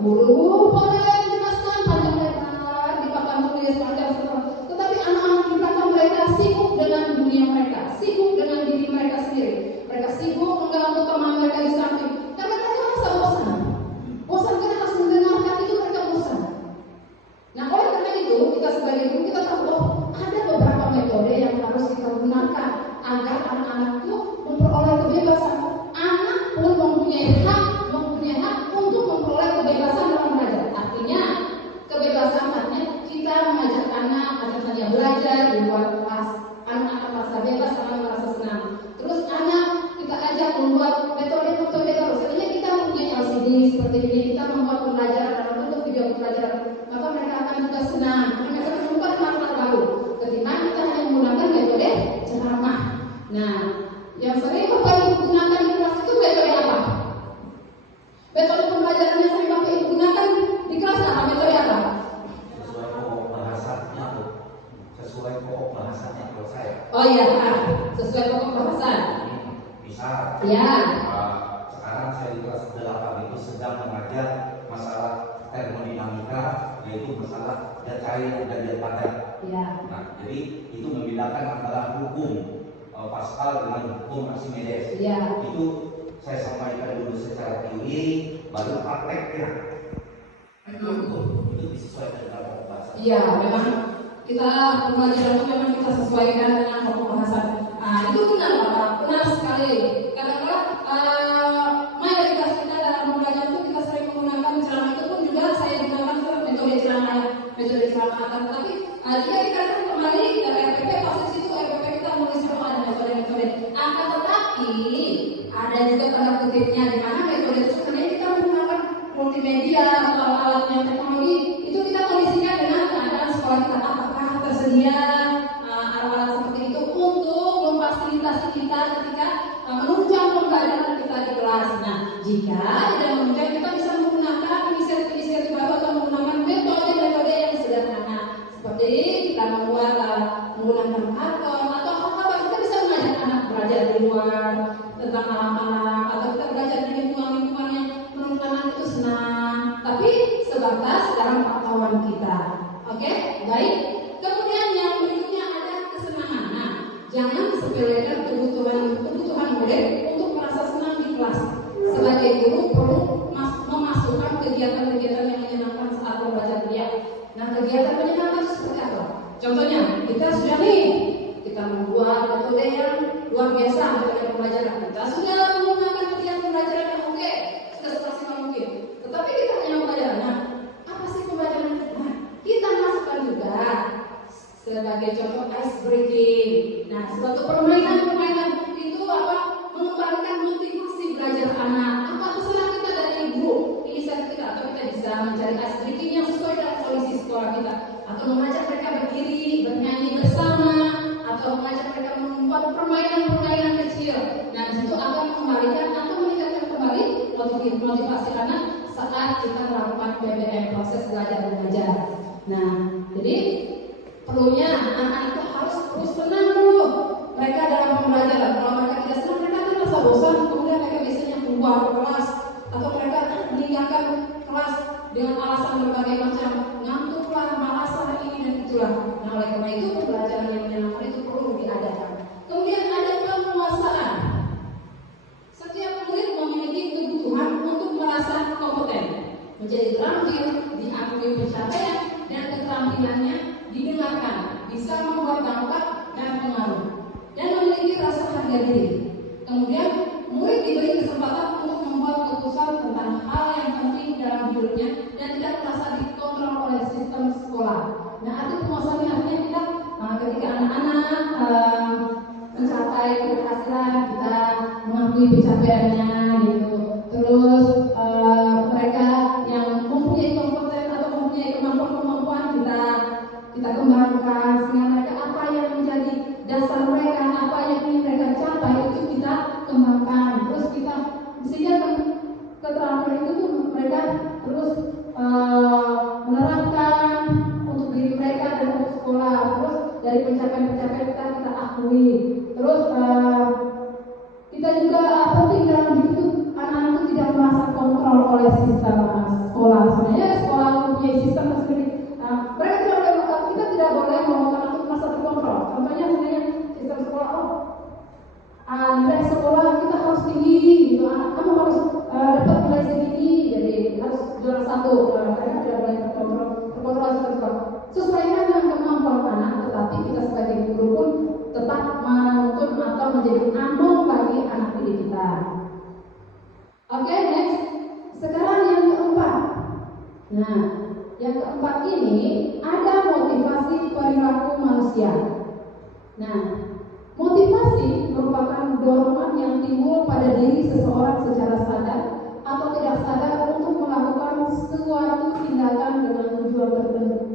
guru boleh menjelaskan panjang lebar di papan tulis panjang lebar, tetapi anak-anak di belakang mereka sibuk dengan dunia mereka, sibuk dengan diri mereka sendiri, mereka sibuk mengganggu teman mereka di samping karena mereka merasa bosan karena harus mendengarkan itu, mereka bosan. Nah, oleh karena itu kita sebagai guru kita tahu ada beberapa metode yang harus kita gunakan agar anak-anak itu memperoleh kebebasan. Anak pun mempunyai hak untuk memperoleh kebebasan dalam belajar. Artinya kebebasan artinya kita mengajak anak belajar di luar kelas. Anak akan merasa bebas, anak merasa senang. Terus anak kita ajak membuat metode-metode baru. Sebenarnya kita mempunyai LCD seperti ini, kita membuat pembelajaran dalam bentuk video pembelajaran. Maka mereka akan juga senang, mereka akan membuat hal-hal baru. Ketimbang kita hanya menggunakan metode ceramah. Nah, yang sering Bapak Ibu gunakan di kelas itu metode apa? Metode pembelajaran yang sering Bapak Ibu gunakan di kelas apa? Metode apa? Sesuai pokok bahasanya kalau saya. Oh iya, sesuai pokok bahasan. Misal, Ya. Sekarang saya di kelas 8 itu sedang mengajar masalah termodinamika, yaitu masalah zat cair dan zat padat. Ya. Nah, jadi itu membedakan antara hukum Pascal dengan hukum Archimedes. Iya. Itu saya sampaikan dulu secara teori, baru prakteknya. Itu disesuaikan dengan pembahasan. Iya, memang kita pembelajaran itu memang kita sesuaikan dengan pembahasan. Itu benar Bapak, benar sekali. Kadang-kadang mayoritas kita dalam pembelajaran itu kita sering menggunakan ceramah, itu pun juga saya gunakan metode ceramah, tapi jika dikatakan kembali dari RPP, pasti situ RPP kita menulis bahwa ada metode-metode. Akan tetapi ada juga tanda kutipnya di mana metode itu sebenarnya kita menggunakan multimedia atau alat yang teknologi itu kita kondisikan dengan keadaan sekolah kita, apakah tersedia alat-alat seperti itu untuk memfasilitasi kita ketika menunjang pembelajaran kita di kelas. Nah, jika tidak menunjang, kita bisa menggunakan inisiatif baru atau menggunakan metode-metode yang sederhana seperti kita membuat menggunakan karton atau apa, kita bisa mengajak anak belajar di luar tentang alam-alam, atau kita belajar di lingkungan yang menurut anak itu senang, tapi sebatas dalam pengetahuan kita. Oke, baik. Kemudian yang berikutnya ada kesenangan. Nah, jangan sepelekan kebutuhan murid untuk merasa senang di kelas. Sebagai guru perlu memasukkan kegiatan-kegiatan yang menyenangkan saat belajar dia. Nah, kegiatan menyenangkan itu seperti apa? Contohnya, kita sudah kita membuat metode yang luar biasa metode pembelajaran. Kita sudah menggunakan kegiatan pembelajaran yang oke, sudah semaksimal mungkin. Tetapi kita hanya belajar. Nah, apa sih pembelajaran? Nah, kita masukkan juga sebagai contoh ice breaking. Nah, suatu permainan itu apa? Mengembalikan motivasi belajar anak. Apa pesan kita dari guru? Inisiatif kita, atau kita bisa mencari ice breaking yang sesuai dengan kondisi sekolah kita, atau mengajak mereka berdiri, bernyanyi bersama, atau mengajak mereka membuat permainan kecil. Nah, di situ akan mengembalikan atau meningkatkan kembali motivasi anak saat kita melakukan PBM, proses belajar mengajar. Nah, jadi perlunya anak-anak itu harus terus senang dulu mereka dalam pembelajaran. Kalau mereka tidak senang, mereka akan merasa bosan, kemudian mereka biasanya keluar kelas atau mereka meninggalkan kelas dengan alasan berbagai macam, ngantuklah, malaslah, ini dan itulah. Nah, oleh karena itu pembelajaran yang menyenangkan itu perlu diadakan. Kemudian ada penguasaan. Setiap murid memiliki kebutuhan untuk merasa kompeten, menjadi terampil, diakui pencapaian dan keterampilannya didengarkan, bisa membuat dampak dan pengaruh, dan memiliki rasa harga diri. Kemudian murid diberi kesempatan untuk membuat keputusan tentang hal yang penting dalam hidupnya dan tidak merasa dikontrol oleh sistem sekolah. Nah, arti penguasaan ini artinya kita ketika anak-anak mencapai keberhasilan, kita mengakui pencapaiannya gitu. Terus mereka yang mempunyai kompeten atau mempunyai kemampuan kita kembangkan, sehingga mereka apa yang menjadi dasar mereka, apa yang ingin mereka capai itu kita kembangkan. Terus kita sehingga keterampilan itu tuh mereka terus menerapkan untuk diri mereka dan untuk sekolah. Terus dari pencapaian-pencapaian kita akui. Terus kita juga penting dalam hidup itu anak-anak itu tidak merasa kontrol oleh sistem sekolah. Sebenarnya sekolah mempunyai sistem tersendiri. Kita tidak boleh membuat anak itu merasa terkontrol. Contohnya sebenarnya sistem sekolah, nilai sekolah kita harus tinggi, gitu. Anak kamu harus dapat nilai segini, jadi harus juara 1. Mereka tidak boleh terkontrol sekolah. Sesuaikan dengan kemampuan anak, tetapi kita sebagai guru pun tetap menuntun atau menjadi among bagi anak didik kita. Oke, next. Sekarang yang keempat. Nah, yang keempat ini ada motivasi perilaku manusia. Nah, motivasi merupakan dorongan yang timbul pada diri seseorang secara sadar atau tidak sadar untuk melakukan suatu tindakan dengan tujuan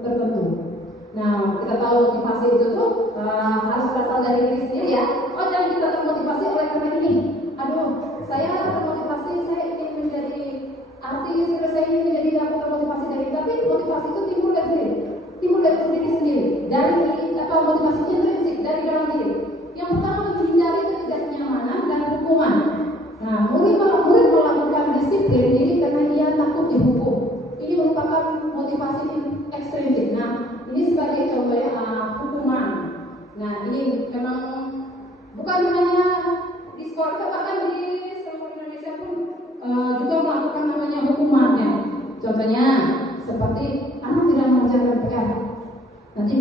tertentu. Nah, kita tahu motivasi itu tuh harus berasal dari diri sendiri ya. Oh, jangan kita termotivasi oleh karena ini. Aduh, saya termotivasi, saya ingin menjadi artis, saya ingin menjadi aku termotivasi dari. Tapi motivasi itu timbul dari diri sendiri. Dari atau motivasi intrinsik dari dalam diri. Yang pertama menghindari ketidaknyamanan dan hukuman. Nah, murid melakukan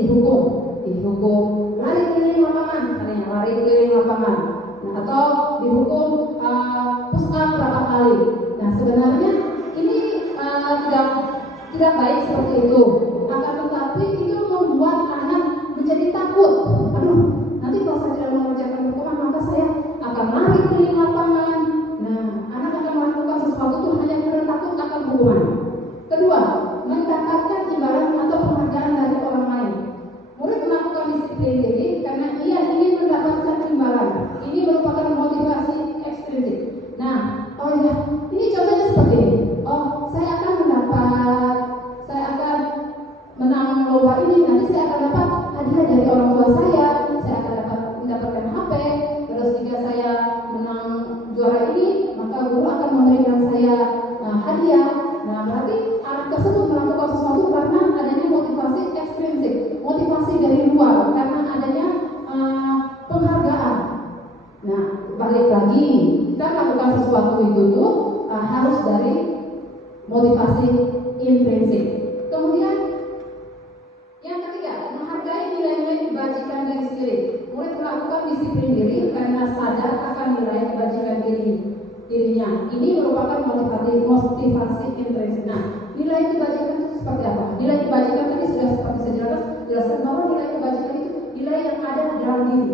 dihukum lari keliling lapangan, katanya lari keliling lapangan. Nah, atau dihukum push up berapa kali. Nah, sebenarnya ini tidak baik seperti itu. Akan tetapi itu membuat anak menjadi takut. Aduh, nanti kalau saya tidak mengerjakan hukuman maka saya akan lari keliling lapangan. Nah, anak akan melakukan sesuatu itu hanya karena takut akan hukuman. Kedua, mendapatkan imbalan atau penghargaan dari orang lain. Murid melakukan disiplin diri karena ia ingin mendapatkan imbalan. Ini merupakan motivasi ekstrinsik. Nah, ini contohnya seperti ini. Saya akan menang lomba ini, nanti saya akan dapat hadiah dari orang tua saya akan mendapatkan HP. Terus jika saya menang juara ini, maka guru akan memberikan saya hadiah. Nah, berarti anak tersebut melakukan sesuatu karena adanya motivasi ekstrinsik, motivasi dari luar, karena adanya penghargaan. Nah, balik lagi, kita melakukan sesuatu itu tuh harus dari motivasi intrinsik. Kemudian yang ketiga, menghargai nilai-nilai kebajikan diri sendiri. Murid melakukan disiplin diri karena sadar akan nilai kebajikan dirinya. Ini merupakan motivasi intrinsik. Nah, nilai kebajikan itu seperti apa? Nilai kebajikan tadi sudah seperti saya jelaskan bahwa nilai kebajikan itu nilai yang ada di dalam diri,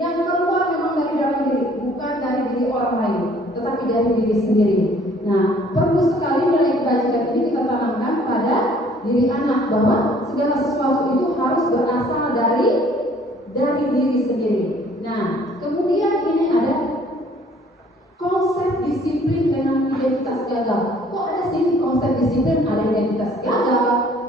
yang keluar memang dari dalam diri, bukan dari diri orang lain, tetapi dari diri sendiri. Nah, perlu sekali nilai kebajikan ini kita tanamkan pada diri anak, bahwa segala sesuatu itu harus berasal dari diri sendiri. Nah, kemudian ini ada konsep disiplin dengan identitas gagal. Kok ada sih konsep disiplin? Ada identitas gagal,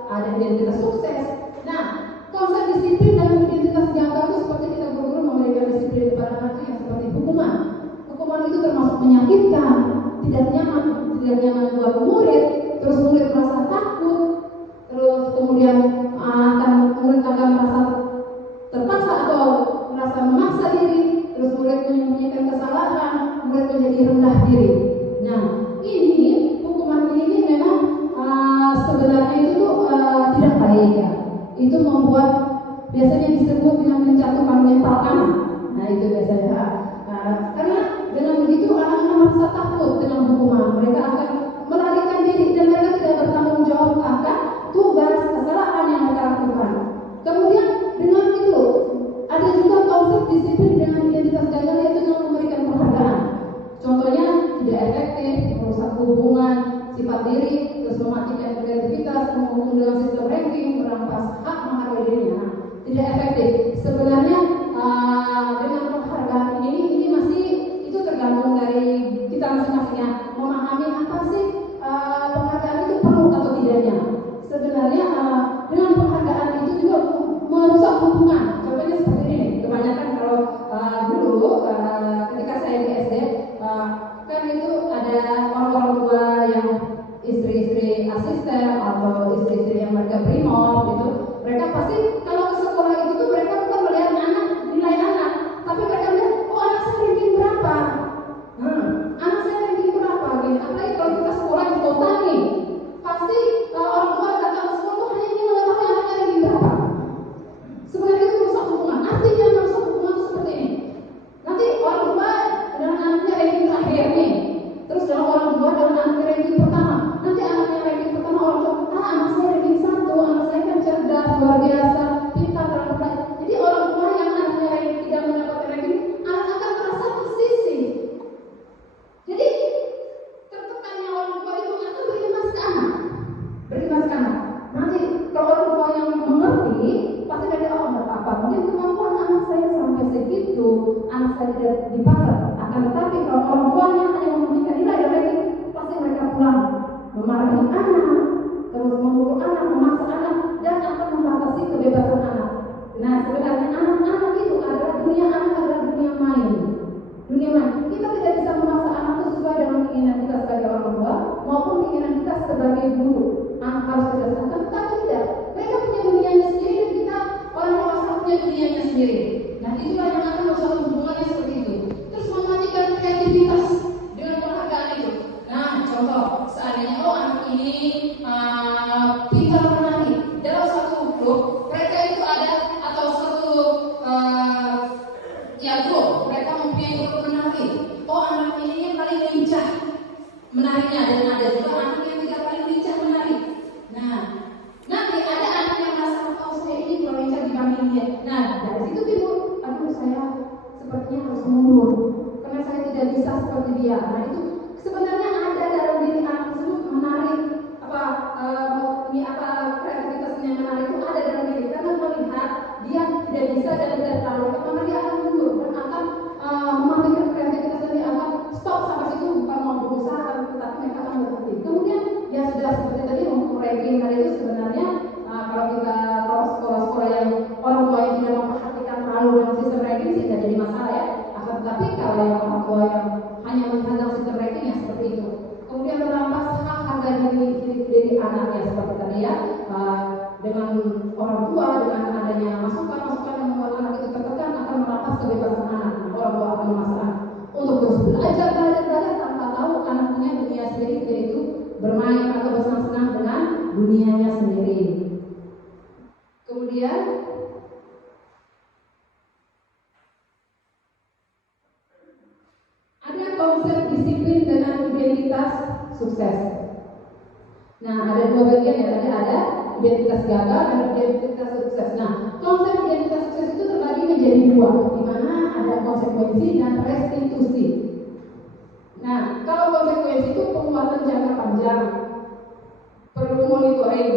ada identitas sukses. Nah, konsep disiplin dan identitas gagal itu seperti kita guru memberikan disiplin kepada anak itu yang seperti hukuman. Hukuman itu termasuk menyakitkan, tidak nyaman buat murid, terus murid merasa takut, terus kemudian murid akan merasa terpaksa atau merasa memaksa diri, terus murid menyembunyikan kesalahan, murid menjadi rendah diri. Nah, ini hukuman ini memang sebenarnya itu tidak baik ya. Itu membuat biasanya disebut dengan menjatuhkan mental anak. Nah, itu biasanya karena dengan begitu anak-anak merasa takut dengan hukuman. Mereka akan melarikan diri dan mereka tidak bertanggung jawab akan tugas kesalahan yang mereka lakukan. Kemudian dengan itu ada juga konsep disiplin dengan identitas gagal, yaitu yang memberikan penghargaan. Contohnya tidak efektif, merusak hubungan, sifat diri, terus mematikan kreativitas, menghukum dengan sistem ranking, merampas hak menghargai dirinya. Tidak efektif. Sebenarnya dengan penghargaan ini masih itu tergantung dari kita masing-masingnya memahami apa sih penghargaan itu perlu atau tidaknya. Sebenarnya dengan penghargaan itu juga merusak hubungan. Contohnya seperti ini. Kebanyakan kalau dulu ketika saya di SD kan itu ada orang-orang tua yang istri-istri asisten atau istri-istri yang mereka brimob gitu. Mereka pasti kalau ke sekolah itu tuh mereka bukan melihat nilai anak, tapi mereka lihat anak saya ranking berapa. Anak saya ranking berapa gitu. Apalagi kalau kita sekolah di kota nih, pasti orang tua datang ke sekolah tuh hanya ingin mengetahui anaknya ranking berapa. Sebenarnya itu merusak hubungan. Artinya merusak hubungan itu seperti ini. Nanti orang tua dengan anaknya ranking terakhir nih, terus dengan orang tua dengan anaknya ranking pertama. Nanti anaknya ranking pertama, orang tua anak saya ranking 1, anak saya kan cerdas, luar biasa, pintar, terlalu. Jadi orang tua yang anaknya ranking tidak mendapatkan ranking, anak akan merasa tersisih. Jadi tertekannya orang tua itu akan berimbas ke anak. Nanti kalau orang tua yang mengerti, pasti dari nggak apa-apa. Mungkin kemampuan anak saya sampai segitu, anak saya tidak dipaksa. Akan tetapi kalau orang tuanya hanya memberikan nilai ranking, pasti mereka pulang memarahi anak, terus mengukur anak, memaksa anak, dan akan membatasi kebebasan anak. Nah, sebenarnya anak-anak itu adalah dunia main. Kita tidak bisa memaksa anak itu sesuai dengan keinginan kita sebagai orang tua maupun keinginan kita sebagai guru. Anak harus berdasarkan, tapi tidak. Mereka punya dunianya sendiri dan kita orang dewasa punya dunianya sendiri. Nah, itulah yang akan merusak hubungannya seperti itu. Terus mematikan kreativitas dengan penghargaan itu. Nah, contoh seandainya anak ini pintar menari dalam satu grup, mereka itu ada mereka mempunyai grup menari. Oh, anak ini yang paling lincah menarinya, dan ada juga anak yang tidak paling lincah menari. Nah, nanti ada anak yang merasa, oh saya ini kurang lincah dibanding dia. Nah, dari situ timbul, aduh saya sepertinya harus mundur karena saya tidak bisa seperti dia. Nah, itu sebenarnya ada dalam diri anak tersebut menarik kreativitasnya menarik itu ada dalam diri, karena melihat dia tidak bisa dan tidak tahu, maka dia akan mundur dan akan mematikan kreativitas, dan dia akan stop sampai situ, bukan mau berusaha, tetapi mereka akan berhenti. Kemudian ya sudah seperti tadi untuk ranking tadi itu sebenarnya kalau sekolah-sekolah yang orang tua yang tidak memperhatikan terlalu dengan sistem ranking sih tidak jadi masalah ya. Akan tetapi kalau yang orang tua yang hanya melihat sistem ranking ya seperti itu. Kemudian merampas hak harga diri anak ya seperti tadi ya, dengan orang tua, dengan adanya masukan-masukan yang membuat anak itu tertekan akan merampas kebebasan anak. Orang tua akan memaksa untuk terus belajar tanpa tahu anak punya dunia sendiri, yaitu bermain atau bersenang-senang dengan dunianya sendiri. Kemudian ada konsep disiplin dengan identitas sukses. Nah, ada dua bagian ya, tadi ada identitas gagal dan identitas sukses. Nah, konsep identitas sukses itu terbagi menjadi dua, di mana ada konsekuensi dan restitusi. Nah, kalau konsekuensi itu penguatan jangka panjang, perlu monitoring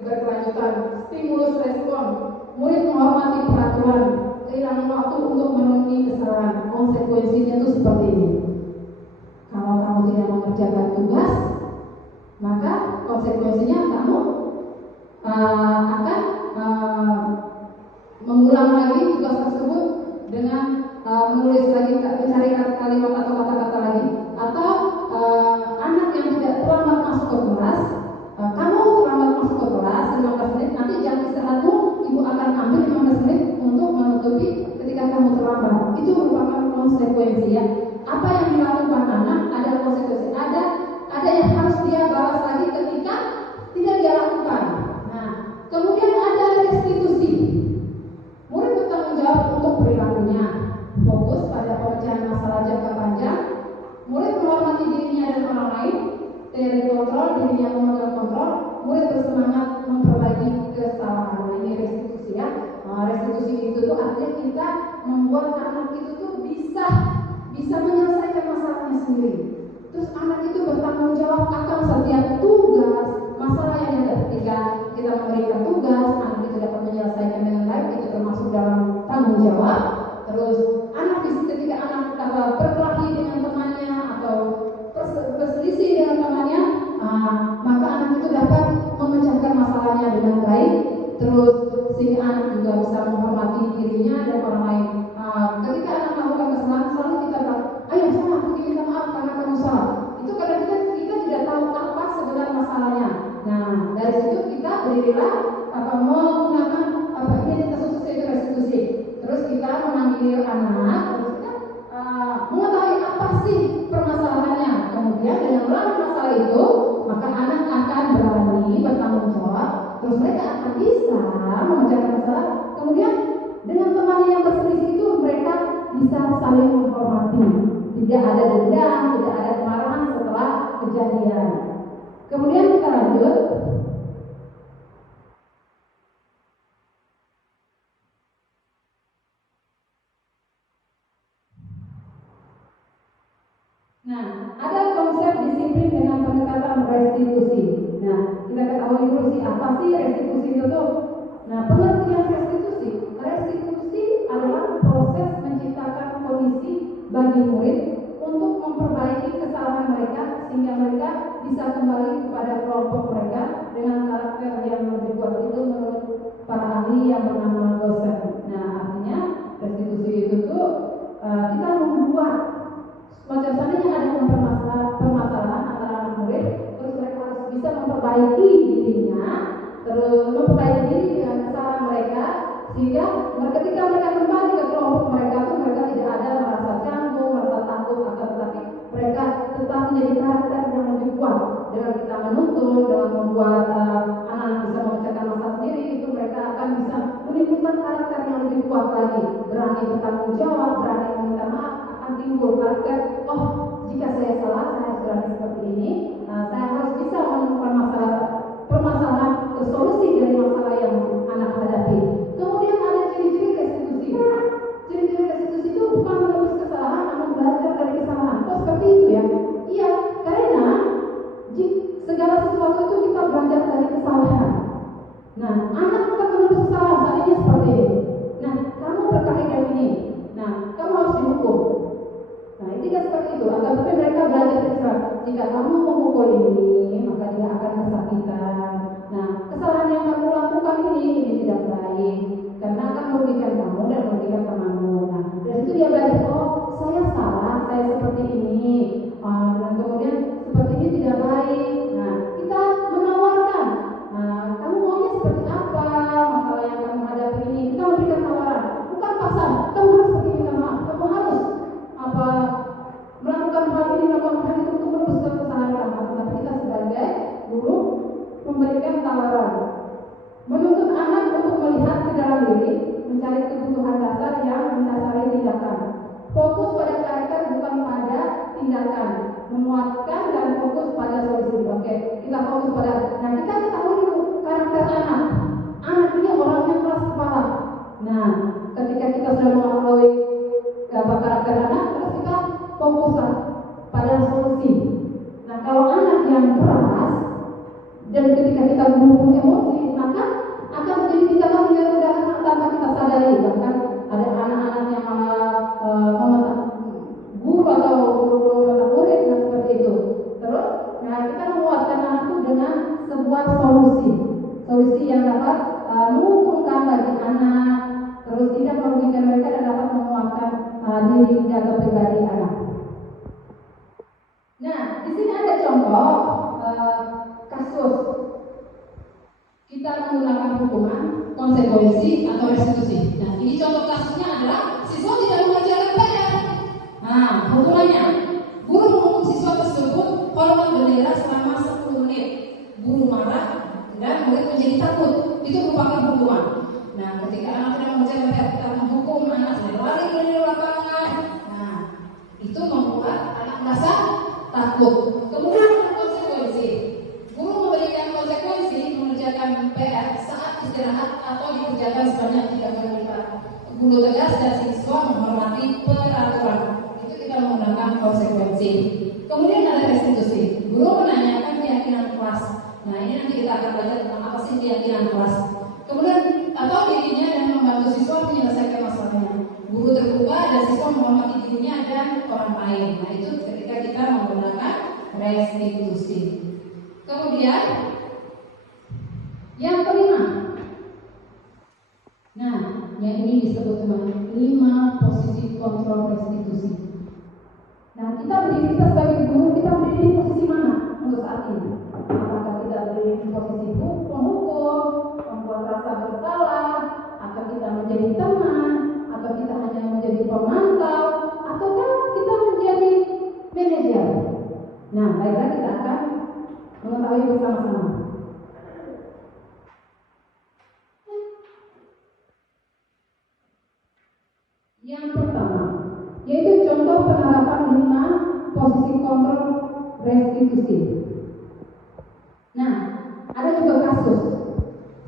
berkelanjutan, stimulus respon, murid menghormati peraturan, kehilangan waktu untuk memenuhi kesalahan. Konsekuensinya itu seperti ini. Kalau kamu tidak mengerjakan tugas, maka konsekuensinya kamu akan mengulang lagi tugas tersebut dengan menulis lagi, mencari kalimat atau kata-kata lagi. Atau anak yang tidak terlambat masuk ke kelas, kamu terlambat masuk ke kelas 15 menit, nanti jam istirahatmu ibu akan ambil 15 menit untuk menutupi ketika kamu terlambat. Itu merupakan konsekuensi ya. Apa yang dilakukan anak ada konsekuensi, ada yang harus dia balas lagi ketika tidak dia lakukan. Nah, kemudian ada restitusi. Murid bertanggung jawab untuk perilakunya, fokus pada pemecahan masalah jangka panjang. Murid menghormati dirinya dan orang lain, teori kontrol, diri yang memegang kontrol. Murid bersemangat memperbaiki kesalahan. Nah, ini restitusi ya. Restitusi itu tuh artinya kita membuat anak itu tuh bisa menyelesaikan masalahnya sendiri. Terus anak itu bertanggung jawab akan setiap tugas, masalah yang ada. Ketika kita memberikan tugas, anak itu dapat menyelesaikan dengan baik, itu termasuk dalam tanggung jawab. Terus anak ketika anak berkelahi dengan temannya atau berselisih dengan temannya, maka anak itu dapat memecahkan masalahnya dengan baik. Terus si anak juga bisa menghormati dirinya dan orang lain. Ketika anak melakukan kesalahan, selalu kita bilang, ayo sama, aku minta maaf karena kamu salah. Itu karena kita tidak tahu apa sebenarnya masalahnya. Nah, dari situ kita berdirilah menggunakan identitas khusus, yaitu restitusi. Terus kita memanggil anak, terus kita mengetahui apa sih permasalahannya. Kemudian dengan melalui masalah itu, maka anak akan berani bertanggung jawab. Terus mereka akan bisa memecahkan masalah. Kemudian dengan teman yang berselisih itu mereka bisa saling menghormati. Tidak ada dendam, tidak ada kemarahan setelah kejadian. Kemudian kita lanjut. Nah, ada konsep disiplin dengan pendekatan restitusi. Nah, kita ketahui dulu sih apa sih restitusi itu tuh. Nah, pengertian restitusi adalah proses menciptakan kondisi bagi murid untuk memperbaiki kesalahan mereka sehingga mereka bisa kembali kepada kelompok mereka dengan karakter yang lebih kuat. Itu menurut para ahli yang bernama dosen. Nah, artinya restitusi itu tuh kita membuat semacam seandainya ada permasalahan antara anak murid, terus mereka harus bisa memperbaiki dirinya, terus memperbaiki diri dengan kesalahan mereka, sehingga ketika mereka kembali ke kelompok mereka tuh mereka tidak ada merasa canggung, merasa takut, akan tetapi mereka tetap menjadi karakter yang lebih kuat. Dengan kita menuntun, dengan membuat anak-anak bisa memecahkan masalah sendiri, itu mereka akan bisa menimbulkan karakter yang lebih kuat lagi, berani bertanggung jawab, berani meminta maaf, timbul karakter, oh jika saya salah, saya harus berani seperti ini, saya harus bisa menemukan permasalahan solusi dari masalah yang anak hadapi. Kemudian ada ciri-ciri restitusi. Ciri-ciri restitusi itu bukan menebus kesalahan, namun belajar dari kesalahan. Kok seperti itu ya? Iya, karena segala sesuatu itu kita belajar dari kesalahan. Nah, anak bukan menebus kesalahan, seandainya seperti ini. Nah, kamu berkaitan ini. Nah, kamu harus dihukum. Nah, ini tidak seperti itu. Tapi mereka belajar dari kesalahan. Jika kamu memukul ini, maka dia akan kesakitan. Nah, kesalahan yang kamu lakukan ini tidak baik, karena akan merugikan kamu dan merugikan temanmu. Nah, dari situ dia belajar, oh saya salah, saya seperti ini. Dan kemudian seperti ini tidak baik. Nah, kita menawarkan. Nah, kamu maunya seperti apa? Masalah yang kamu hadapi ini, kita memberikan tawaran. Bukan pasal, kamu harus seperti minta maaf. Kamu harus melakukan hal ini, melakukan hal itu untuk menebus kesalahan kamu. Tapi kita sebagai guru memberikan tawaran, menuntut anak untuk melihat ke dalam diri, mencari kebutuhan dasar yang mendasari tindakan. Fokus pada karakter bukan pada tindakan, menguatkan dan fokus pada solusi. Oke, kita fokus pada. Nah, kita ketahui dulu karakter anak. Anak ini orangnya keras kepala. Nah, ketika kita sudah mengetahui karakter anak, terus kita fokuslah pada solusi. Nah, kalau anak yang keras dan ketika kita berhubung emosi, maka akan menjadi tindakan yang tidak tanpa kita sadari. Bahkan ada anak-anak yang guru atau guru murid, nah seperti itu. Terus, nah kita menguatkan anak itu dengan sebuah solusi yang dapat menguntungkan bagi anak, terus tidak merugikan mereka dan dapat menguatkan diri atau pribadi anak. Nah, di sini ada contoh kasus kita menggunakan hukuman, konsekuensi atau restitusi. Nah, ini contoh kasusnya adalah siswa tidak mengerjakan PR. Nah, hukumannya guru menghukum siswa tersebut hormat bendera selama 10 menit. Guru marah dan murid menjadi takut. Itu merupakan hukuman. Nah, ketika anak tidak mengerjakan PR, kita menghukum anak lari dari lapangan. Nah, itu membuat anak merasa takut. Kemudian ada konsekuensi. Guru memberikan konsekuensi mengerjakan PR saat istirahat atau dikerjakan sebanyak 3 kali lipat. Guru tegas dan siswa menghormati peraturan. Itu kita menggunakan konsekuensi. Kemudian ada restitusi. Guru menanyakan keyakinan kelas. Nah, ini nanti kita akan belajar tentang apa sih keyakinan kelas. Kemudian atau dirinya dan membantu siswa menyelesaikan masalahnya. Guru terbuka dan siswa menghormati dirinya dan orang lain. Nah, itu ketika kita menggunakan restitusi. Kemudian yang kelima, nah yang ini disebut dengan 5 posisi kontrol restitusi. Nah, kita sebagai guru, kita berdiri di posisi mana untuk saat ini? Apakah kita berdiri di posisi penghukum, membuat rasa bersalah, atau kita menjadi teman, atau kita hanya menjadi pemantau, ataukah kita menjadi manajer? Nah, baiklah kita akan mengetahui bersama-sama. Yang pertama, yaitu contoh penerapan 5 posisi kontrol restitusi. Nah, ada juga kasus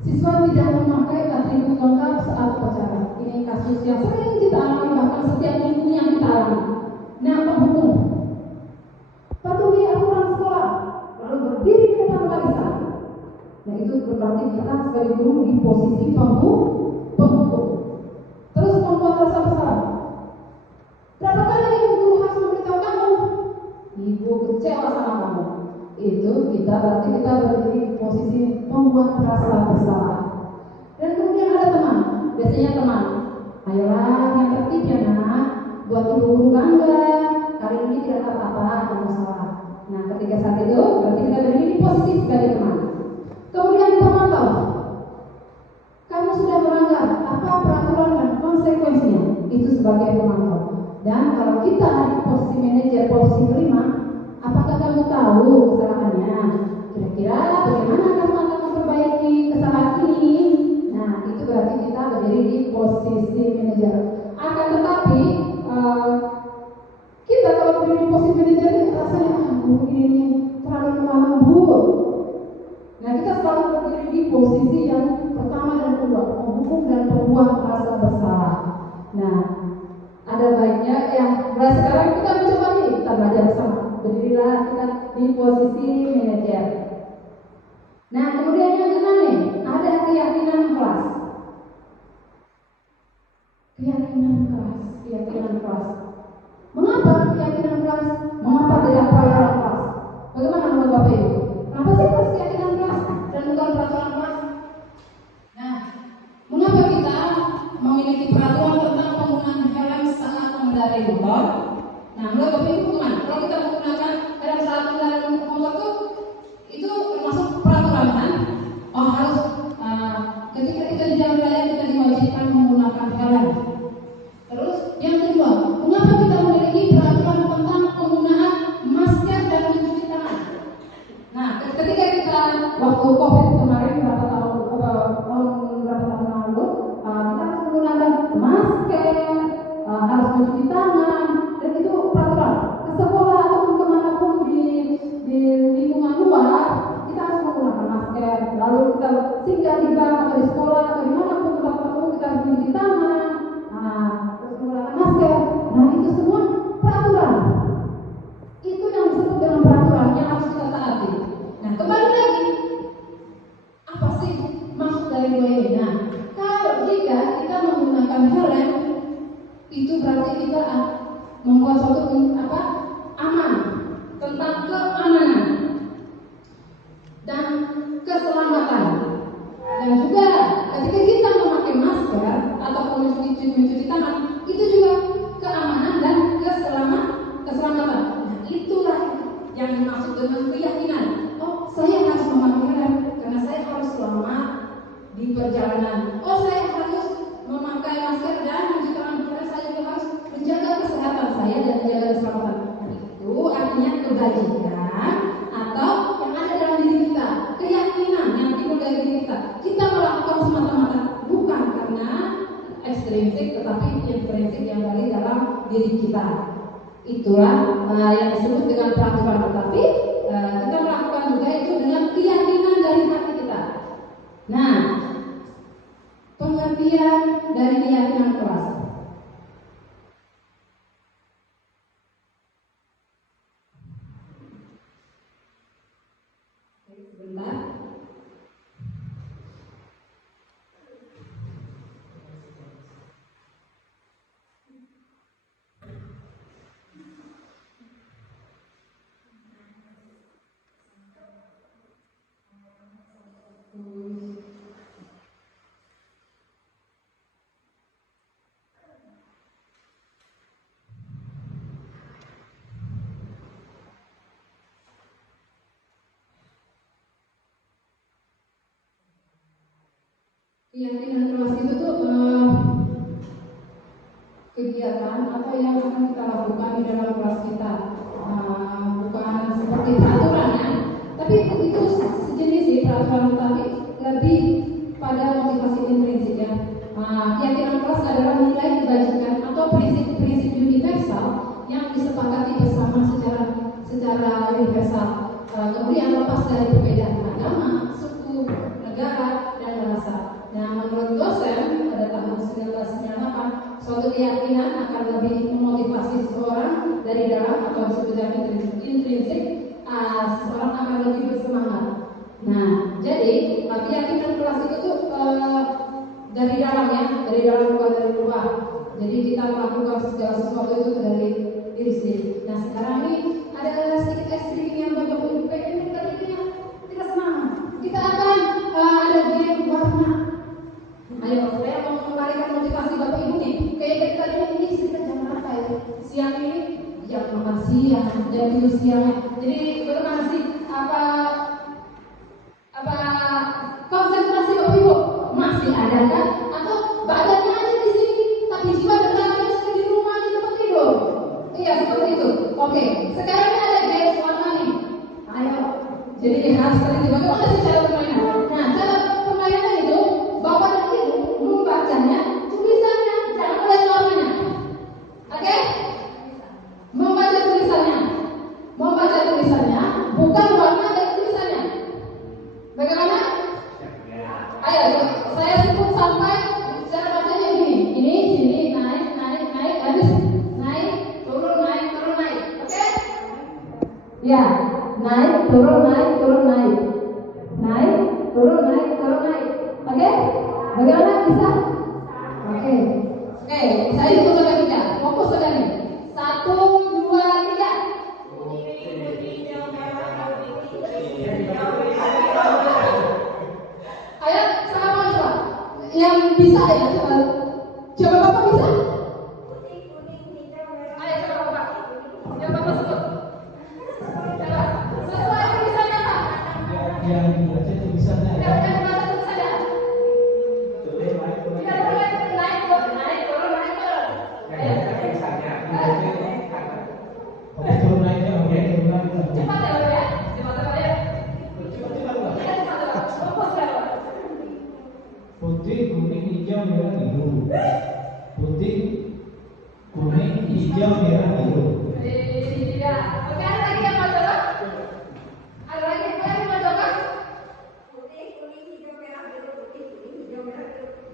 siswa tidak memakai atribut lengkap saat upacara. Ini kasus yang sering kita alami, bahkan setiap minggu yang kita alami. Nah, penghukum patuhi aturan sekolah, lalu berdiri di depan barisan. Nah, itu berarti kita sebagai guru di posisi penghukum. Terus membuat rasa bersalah. Berapa kali ibu guru harus memberitahu kamu? Ibu kecewa sama kamu. Itu berarti kita berdiri di posisi membuat rasa bersalah. Dan kemudian ada teman. Biasanya teman, ayolah yang tertib ya nak, buat ibu guru bangga. Kali ini tidak apa-apa, ada masalah. Nah, ketika saat itu berarti kita berdiri di posisi sebagai teman. Kemudian pemantau. Kamu sudah melanggar apa peraturan dan konsekuensinya, itu sebagai pemantau. Dan kalau kita di posisi manajer, posisi kelima, apakah kamu tahu kesalahannya? Kira-kira bagaimana kamu akan memperbaiki kesalahan ini? Nah, itu berarti kita berdiri di posisi manajer. Akan tetapi berdiri di posisi manajer ini rasanya guru ini terlalu lembut. Nah, kita selalu berdiri di posisi yang pertama dan kedua, menghukum dan membuat merasa bersalah. Nah, ada baiknya mulai sekarang kita mencoba nih, kita belajar bersama. Berdirilah kita di posisi manajer. Nah, kemudian yang keenam nih, ada keyakinan kelas. Keyakinan kelas. Mengapa keyakinan kelas? Mengapa tidak peraturan kelas? Bagaimana menurut Bapak Ibu? Kenapa sih harus keyakinan kelas dan bukan peraturan kelas? Nah, mengapa kita memiliki peraturan tentang penggunaan helm saat mengendarai motor? Nah, menurut Bapak Ibu bagaimana? Kalau kita menggunakan helm saat mengendarai motor itu termasuk peraturan kan? Oh, harus ketika kita di jalan raya kita diwajibkan menggunakan helm. Terus yang kedua, mengapa kita memiliki peraturan tentang penggunaan masker dan mencuci tangan? Nah, ketika kita waktu COVID kemarin berapa tahun lalu, kita harus menggunakan masker, harus mencuci tangan, dan itu peraturan. Ke sekolah ataupun kemanapun di lingkungan luar, kita harus menggunakan masker. Lalu kita singgah di bank atau di sekolah atau dimanapun tempat umum kita harus mencuci tangan. Terus menggunakan masker. Nah, itu semua peraturan. Itu yang disebut dengan peraturan yang harus kita taati. Nah, kembali lagi, apa sih maksud dari dua ini? Nah, kalau jika kita menggunakan helm, itu berarti kita membuat suatu aman tentang keamanan dan keselamatan. Dan juga ketika kita memakai masker ataupun mencuci tangan, itu juga keamanan dan keselamatan. Nah, itulah yang dimaksud dengan keyakinan. Oh, saya harus memakai helm karena saya harus selamat di perjalanan. Oh, saya harus memakai masker dan mencuci tangan karena saya juga harus menjaga kesehatan saya dan menjaga keselamatan. Nah, itu artinya kebajikan atau yang ada dalam diri kita, keyakinan yang timbul dari diri kita. Kita melakukan semata-mata bukan karena ekstrinsik, tetapi intrinsik yang dari dalam diri kita. Itulah yang disebut dengan peraturan. Tetapi kita melakukan juga itu dengan keyakinan dari hati kita. Nah, pengertian dari keyakinan kelas. Sebentar. Keyakinan kelas itu tuh kegiatan atau yang akan kita lakukan di dalam kelas kita, bukan seperti peraturan ya, tapi itu sejenis sih peraturan, tapi lebih pada motivasi intrinsik ya. Keyakinan kelas adalah nilai kebajikan atau prinsip-prinsip universal yang disepakati bersama secara universal, kemudian lepas dari perbedaan agama, suku, negara, dan bahasa. Nah, menurut dosen pada tahun 1998, suatu keyakinan akan lebih memotivasi seseorang dari dalam atau disebut intrinsik, seseorang akan lebih bersemangat. Nah, jadi keyakinan kelas itu tuh dari dalam ya, dari dalam bukan dari luar. Jadi kita melakukan segala sesuatu itu dari diri sendiri. Nah, sekarang ini ada sedikit ekstrim yang Bapak-Ibu pengen kali ini tidak semangat. Kita akan ada game warna. Ayo, saya mau mengembalikan motivasi Bapak Ibu nih. Kayak tadi ini kita jam berapa ya? Siang ini jam makan siang, jam tidur siang. Jadi bagaimana sih apa konsentrasi Bapak Ibu masih ada kan? Atau badannya aja di sini, tapi jiwa dan raganya sudah di rumah di tempat tidur. Iya seperti itu. Oke, sekarang ini ada game warna nih. Ayo, jadi harus teliti bagaimana sih cara permainan. Nah, cara permainan itu Bapak dan Ibu membacanya tulisannya, jangan melihat warnanya. Oke? Membaca tulisan Ya, naik, turun, naik, turun, naik. Naik, turun, naik, turun, naik. Oke? Bagaimana bisa? Oke. Oke, saya hitung sampai 3. Fokus sekali. 1, 2, 3. Ayo, sama coba. Yang bisa ya, coba. Coba Bapak bisa? Ayo coba Bapak. Coba Bapak sebut. Coba. Sesuai tulisannya apa? Yang dibaca tulisannya Tidak ada. boleh dibaca tulisannya. Turun, naik, turun, Tidak boleh naik, turun, naik, turun, naik, turun. Ayo. Oke, turun naiknya, oke, turun naik. Cepat ya Bapak ya. Cepat Bapak ya. Cepat, Pak. Iya, cepat Bapak. Fokus ya Bapak. Putih, kuning, hijau, merah, biru. Putih, kuning, hijau, merah, biru. Iya. Oke, ada lagi yang mau coba? Ada lagi yang mau coba?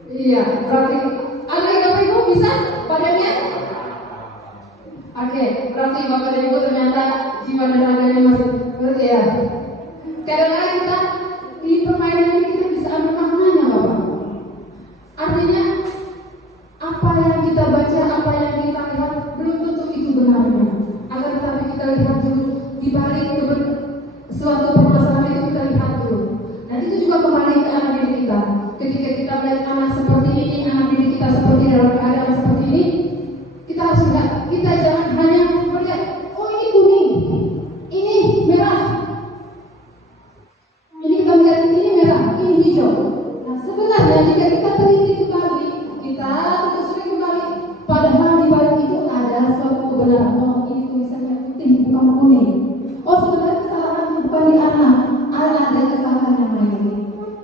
Iya, berarti ada lagi Bapak Ibu bisa badannya? Oke, berarti Bapak dan Ibu ternyata jiwa dan raganya masih berarti ya. Kadang-kadang kita di permainan ini kita bisa ambil maknanya Bapak. Artinya apa yang kita baca, apa yang kita lihat belum tentu itu benarnya. Agar tetapi kita lihat dulu di balik suatu permasalahan itu kita lihat dulu. Dan itu juga kembali ke anak didik kita. Ketika kita melihat anak seperti ini, anak didik kita seperti dalam keadaan seperti ini, kita harus lihat. Kita jangan hanya melihat, oh ini kuning, ini merah. Ini kita melihat ini merah, ini hijau. Nah sebenarnya jika kita teliti kembali, kita telusuri kembali, padahal di balik itu ada suatu kebenaran. Oh ini tulisannya putih bukan kuning. Oh sebenarnya kesalahan bukan di anak, ada kesalahan yang lain.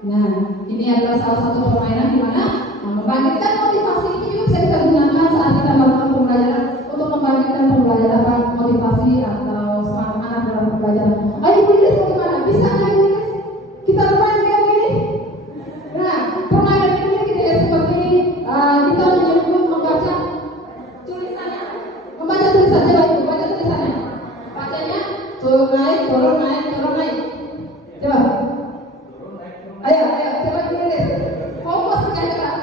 Nah ini adalah salah satu permainan di mana membangkitkan motivasi ini juga bisa kita gunakan saat kita melakukan pembelajaran untuk membangkitkan pembelajaran motivasi atau semangat anak dalam pembelajaran. Ayo menulis bagaimana? Bisa nggak menulis? Kita main kayak gini. Nah, permainan ini kita seperti ini. Kita menyebut membaca tulisannya. Membaca tulisannya baik, baca tulisannya. Bacanya turun naik, turun naik, turun naik. Coba. Ayo, coba tulis. Fokus sekali Kak.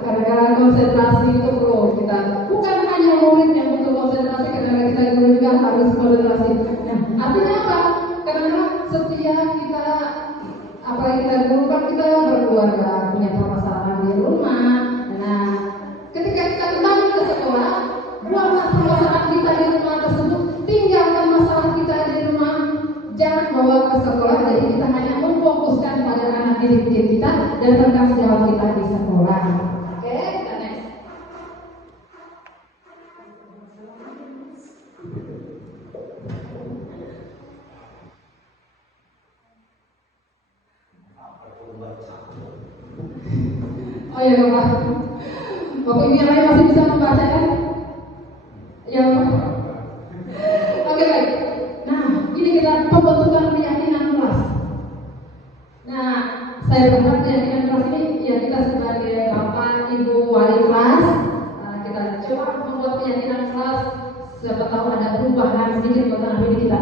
Kadang-kadang konsentrasi itu perlu kita, bukan hanya murid yang butuh konsentrasi, kadang-kadang kita guru juga harus konsentrasi. Nah, artinya apa? Kadang-kadang setiap kita apa yang kita gurukan, kita berkeluarga, punya permasalahan di rumah. Nah, ketika kita kembali ke sekolah, buanglah permasalahan kita di rumah tersebut, tinggalkan masalah kita di rumah, jangan bawa ke sekolah. Jadi kita hanya memfokuskan pada anak didik kita dan tanggung jawab kita di sekolah. Oke, kita next. Oh ya Bapak, Bapak Ibu yang lain masih bisa membaca kan? Ya Bapak. Oke baik. Nah, ini kita pembentukan keyakinan kelas. Nah, saya berharap keyakinan kelas ini ya kita sebagai Bapak, Ibu, wali kelas, kita coba membuat keyakinan kelas. Siapa tahu ada perubahan sedikit buat anak didik kita.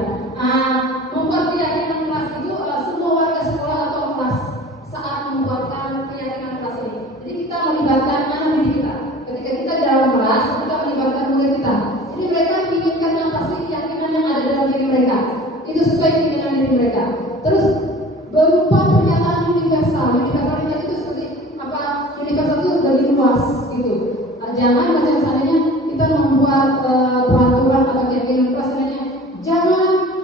Membuat keyakinan kelas itu semua warga sekolah atau kelas saat membuatkan keyakinan kelas ini. Jadi kita melibatkan anak didik kita. Ketika kita dalam kelas, kita melibatkan murid kita. Jadi mereka menginginkan yang pasti keyakinan yang ada dalam diri mereka. Itu sesuai dengan diri mereka. Terus berupa pernyataan universal. Universal itu seperti apa? Universal itu lebih luas gitu. Jangan misalnya kita membuat peraturan atau keyakinan kelas, jangan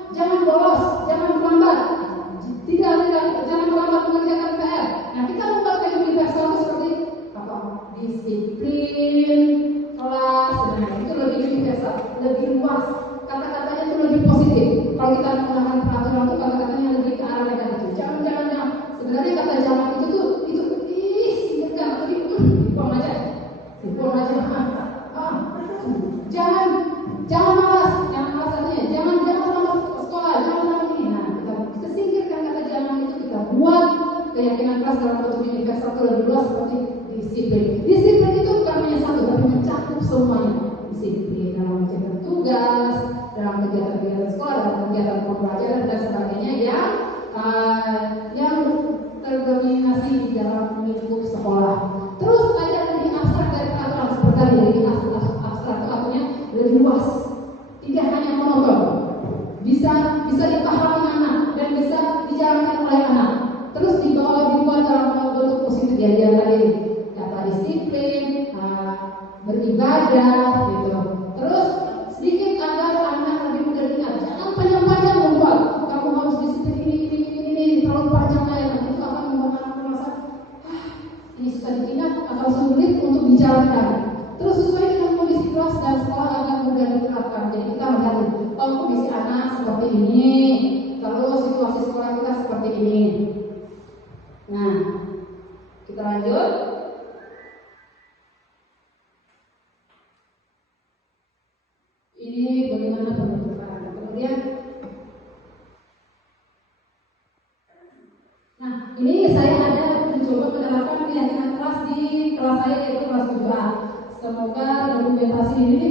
satu lebih luas seperti disiplin. Disiplin itu bukan hanya satu, tapi mencakup semuanya. Disiplin dalam menjalankan tugas, dalam kegiatan-kegiatan sekolah, dalam kegiatan pembelajaran dan sebagainya yang terdominasi di dalam lingkup sekolah. Terus ada lebih abstrak dari peraturan seperti tadi, lebih abstrak itu artinya lebih luas, tidak hanya monoton, bisa dipahami anak dan bisa dijalankan oleh anak. Terus dibuat dalam bentuk positif dia tadi, kata disiplin, beribadah, gitu. Terus sedikit agar anak lebih mudah diingat. Jangan panjang-panjang membuat. Kamu harus disiplin ini terlalu panjang nanti itu akan membuat anak merasa ini susah diingat atau sulit untuk dijalankan. Terus sesuai dengan kondisi kelas dan sekolah agar mudah diterapkan. Jadi kita melihat kondisi anak seperti ini, terus situasi sekolah kita seperti ini. Nah, kita lanjut. Ini bagaimana pembentukan. Kemudian, nah ini saya ada mencoba menerapkan keyakinan kelas di kelas saya yaitu kelas 7A. Semoga dokumentasi ini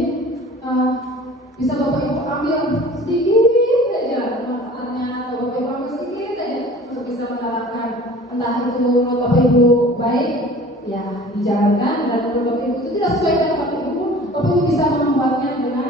bisa Bapak Ibu ambil sedikit saja manfaatnya, atau Bapak Ibu ambil sedikit saja untuk bisa menerapkan. Entah itu menurut Bapak Ibu baik, ya dijalankan, dan menurut Bapak Ibu itu tidak sesuai dengan Bapak Ibu bisa membuatnya dengan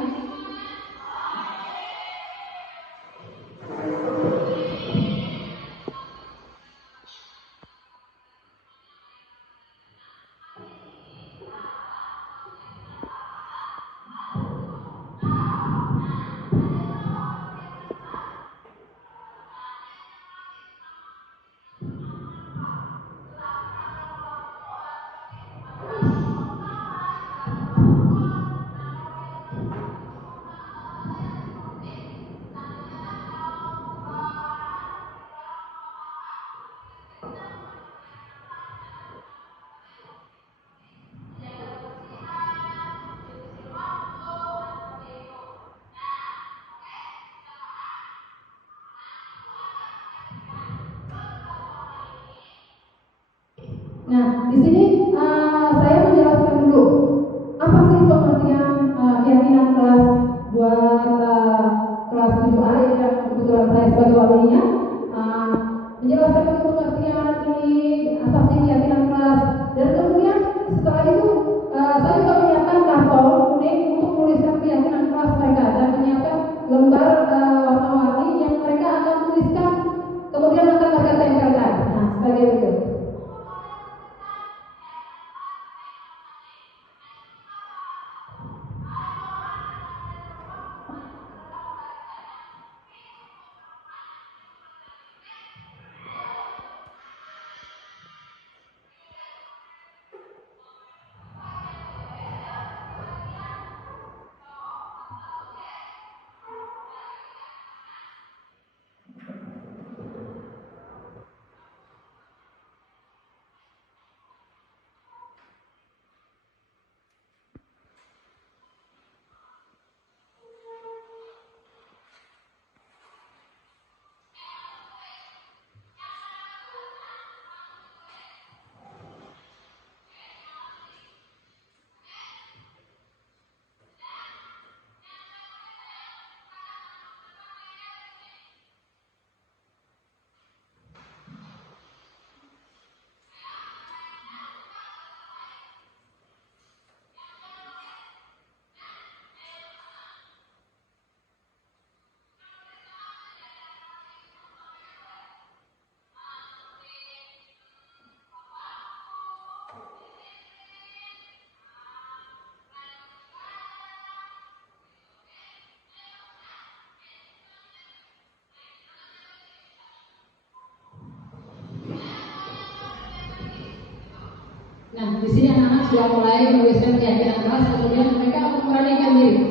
Nah, di sini saya menjelaskan dulu apa sih pengertian keyakinan kelas buat kelas 7A yang kebetulan saya sebagai walinya menjelaskan pengertian ini apa sih keyakinan kelas, dan kemudian setelah itu saya juga menyiapkan karton kuning untuk menuliskan keyakinan kelas mereka dan menyiapkan lembar warna-warni yang mereka akan tuliskan kemudian akan mereka tempelkan. Nah, sebagai berikut. Nah, di sini anak-anak sudah mulai menuliskan keyakinan kelas, kemudian mereka memberanikan diri.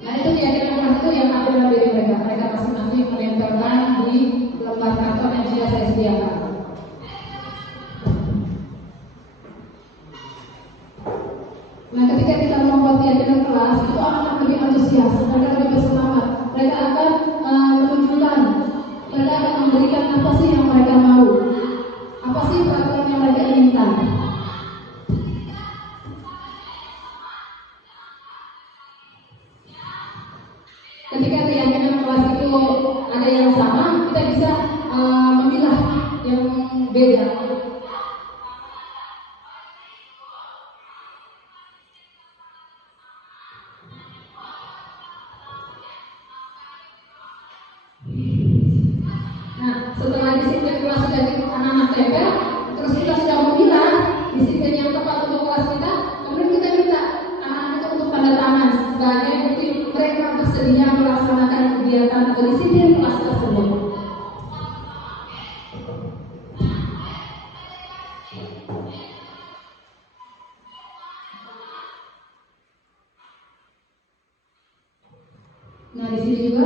Nah, itu keyakinan kelas itu yang ada dalam diri mereka. Mereka masing-masing menempelkan di lembar karton yang sudah saya sediakan. Nah, ketika kita membuat keyakinan kelas, itu anak-anak lebih antusias, mereka lebih bersemangat. Mereka akan menunjukkan, mereka akan memberikan apa sih yang mereka mau, apa sih peraturan yang mereka inginkan. ketika keyakinan kelas itu ada yang sama, kita bisa memilah yang beda. Nah, setelah disiplin kelas dari anak-anak TK, terus kita sudah memilah disiplin yang tepat untuk kelas kita, kemudian kita minta anak-anak itu untuk tanda tangan sebagai bukti mereka bersedia melaksanakan kegiatan atau disiplin kelas tersebut. Nah, di sini juga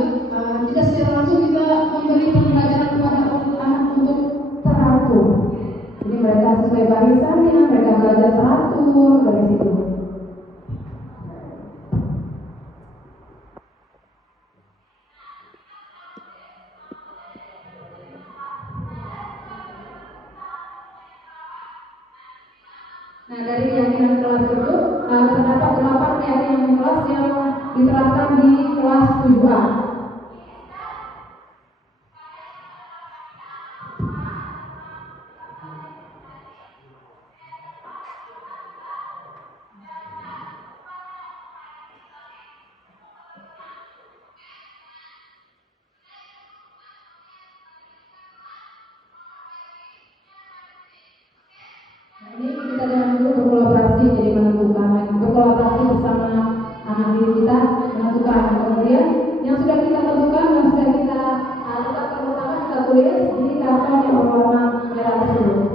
tidak secara langsung kita memberi pembelajaran kepada anak untuk teratur. Jadi mereka sesuai barisannya, mereka belajar teratur dari situ. Nah, dari keyakinan kelas itu terdapat 8 keyakinan kelas yang diterapkan di kelas 7A. Ini kita jangan dulu berkolaborasi, jadi menentukan berkolaborasi bersama anak didik kita menentukan. Kemudian yang sudah kita tentukan, yang sudah kita letakkan bersama, kita tulis di karton yang berwarna merah tersebut.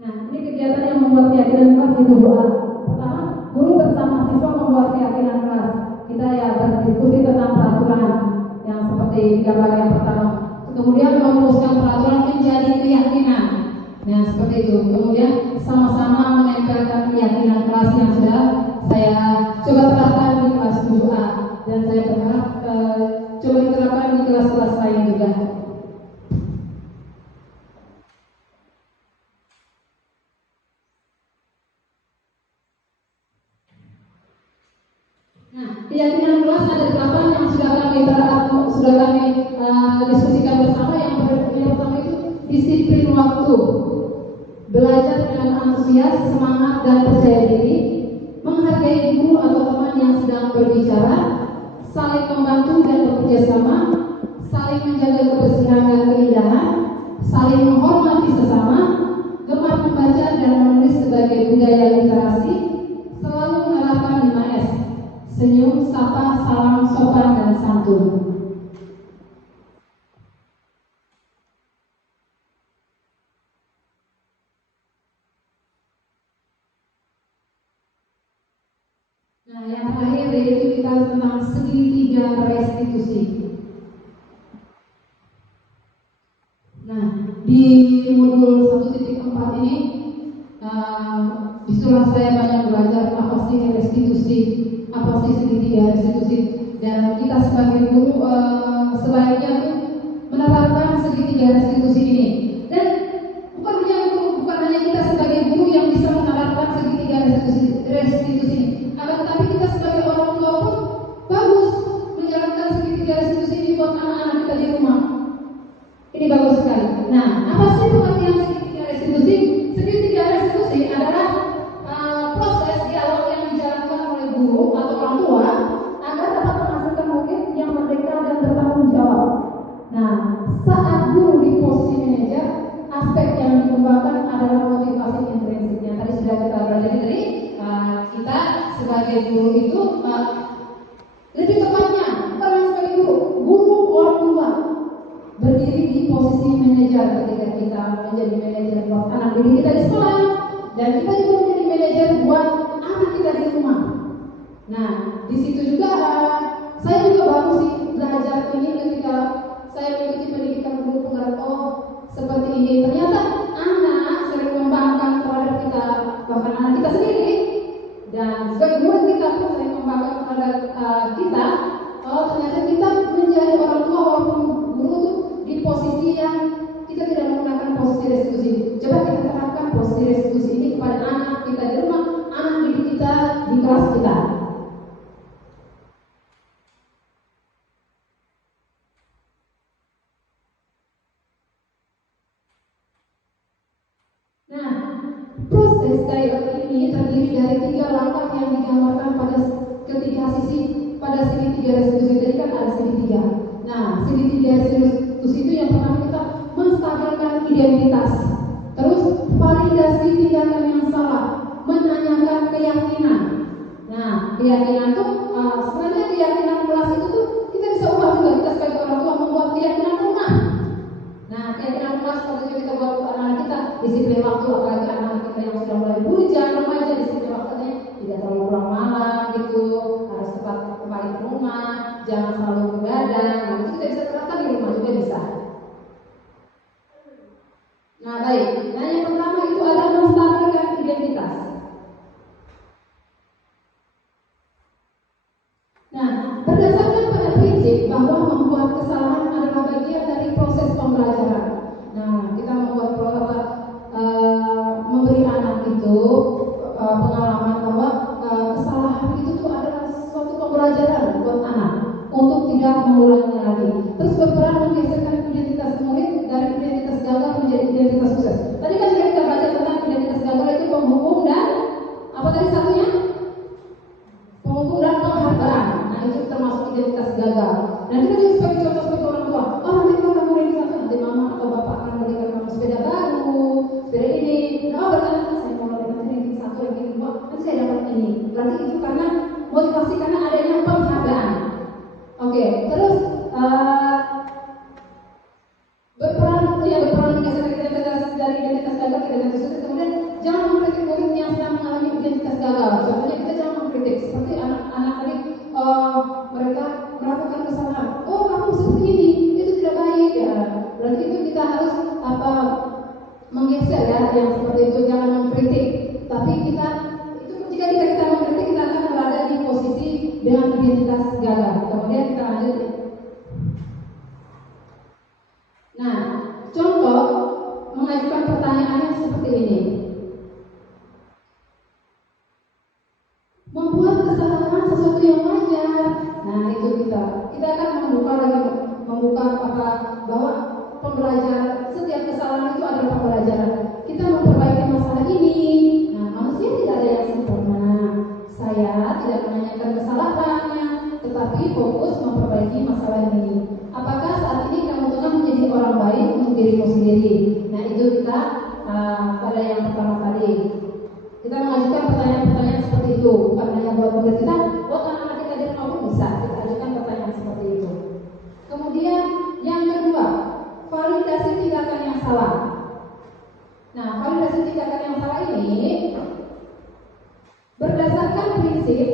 Nah, ini kegiatan yang membuat keyakinan kelas di 7A. Pertama, guru bersama siswa membuat keyakinan kelas. Kita ya berdiskusi tentang peraturan yang seperti gambar yang pertama. Kemudian merumuskan peraturan menjadi keyakinan. Nah, seperti itu. Kemudian sama-sama menempelkan keyakinan kelas yang sudah saya coba terapkan di kelas 7A, dan saya berharap coba diterapkan di kelas-kelas lain juga. Keyakinan kelas ada 8 yang sudah kami diskusikan bersama. Yang pertama itu disiplin waktu, belajar dengan antusias, semangat dan percaya diri, menghargai guru atau teman yang sedang berbicara, saling membantu dan bekerja sama, saling menjaga kebersihan dan keindahan, saling menghormati sesama, gemar membaca dan menulis sebagai budaya literasi, selalu menerapkan 5S. Senyum, sapa, salam, sopan, dan santun. Nah, yang terakhir yaitu kita tentang segitiga restitusi. Nah, di modul 1.4 ini disuruh saya banyak belajar apa sih restitusi, apa sih segitiga restitusi, dan kita sebagai guru sebaiknya tuh menerapkan segitiga restitusi ini. Dan bukan Nah, apa sih pengertian segitiga restitusi? Segitiga restitusi adalah proses dialog yang dijalankan oleh guru atau orang tua agar dapat menghasilkan murid yang merdeka dan bertanggung jawab. Nah, saat guru di posisi manajer, aspek yang dikembangkan adalah motivasi intrinsik yang tadi sudah kita belajar. Jadi kita sebagai guru itu lebih tepatnya bukan sebagai guru orang tua berdiri di posisi manajer ketika kita menjadi manajer buat anak didik kita di sekolah, dan kita juga menjadi manajer buat anak kita di rumah. Nah, di situ juga saya juga baru sih belajar ini ketika saya mengikuti pendidikan guru pengarang. Seperti ini, ternyata anak sering membanggakan terhadap kita, bahkan anak kita sendiri, dan sebagai murid kita pun sering membanggakan terhadap kita. Ternyata kita menjadi orang tua walaupun guru itu di posisi yang kita tidak menggunakan posisi restitusi. Coba kita terapkan posisi restitusi ini kepada anak kita di rumah, anak didik kita di kelas kita. Nah, proses dialog ini terdiri dari 3 langkah yang digambarkan pada ketiga sisi pada segitiga restitusi. Tadi kan ada segitiga. Nah, segitiga restitusi itu yang pertama kita menstabilkan identitas, terus validasi tindakan yang salah, menanyakan keyakinan. Nah, keyakinan itu sebenarnya keyakinan kelas itu tuh kita bisa ubah juga. Kita sebagai orang tua membuat keyakinan rumah. Nah, keyakinan kelas seperti itu kita buat untuk anak kita, disiplin waktu, apalagi anak kita yang sudah mulai bujang remaja, disiplin waktunya tidak terlalu pulang malam gitu, harus tepat kembali ke rumah, jangan selalu begadang. Nah, itu kita bisa terapkan di rumah juga bisa. Nah, baik. Nah, yang pertama itu adalah menstabilkan identitas. Nah, berdasarkan pada prinsip bahwa membuat kesalahan adalah bagian dari proses pembelajaran. Nah, kita membuat memberi anak itu pengalaman bahwa kesalahan itu tuh adalah suatu pembelajaran buat anak untuk tidak mengulanginya lagi. Terus berperan menggeserkan identitas murid dari identitas gagal menjadi identitas sukses. Tadi kan sudah kita baca tentang identitas gagal itu penghukum dan apa tadi satunya? Penghukum dan penghargaan. Nah, itu termasuk identitas gagal. Nah, kita juga sebagai contoh sebagai orang tua. Nanti kalau kamu ini satu, nanti mama atau bapak akan memberikan kamu sepeda baru, sepeda ini. Nah, berkata saya mau nanti ini satu, lagi dua, nanti saya dapat ini. Berarti itu karena motivasi, karena adanya penghargaan. Oke, terus berperan menggeser identitas dari identitas gagal ke identitas sukses. Kemudian jangan mengkritik murid yang sedang mengalami identitas gagal. Contohnya kita jangan mengkritik seperti anak-anak tadi, mereka melakukan kesalahan. Kamu seperti ini, itu tidak baik ya. Berarti itu kita harus menggeser ya, yang seperti itu, jangan mengkritik. Tapi kita itu jika kita mengkritik, kita akan berada di posisi dengan identitas gagal. Kemudian kita lanjut. Nah, contoh mengajukan pertanyaannya seperti ini. Membuat kesalahan sesuatu yang wajar. Nah, itu kita akan membuka bahwa pembelajaran, setiap kesalahan itu adalah pembelajaran. Kita memperbaiki masalah ini. Nah, manusia tidak ada yang sempurna. Saya tidak menanyakan kesalahannya, tetapi fokus memperbaiki masalah ini. Apakah saat ini kamu tengah menjadi orang baik untuk dirimu sendiri? Nah, itu kita pada yang pertama tadi. Kita mengajukan pertanyaan-pertanyaan seperti itu, bukan hanya buat murid kita, buat anak-anak kita di rumah pun bisa kita ajukan pertanyaan seperti itu. Kemudian yang kedua, validasi tindakan yang salah. Nah, validasi tindakan yang salah ini berdasarkan prinsip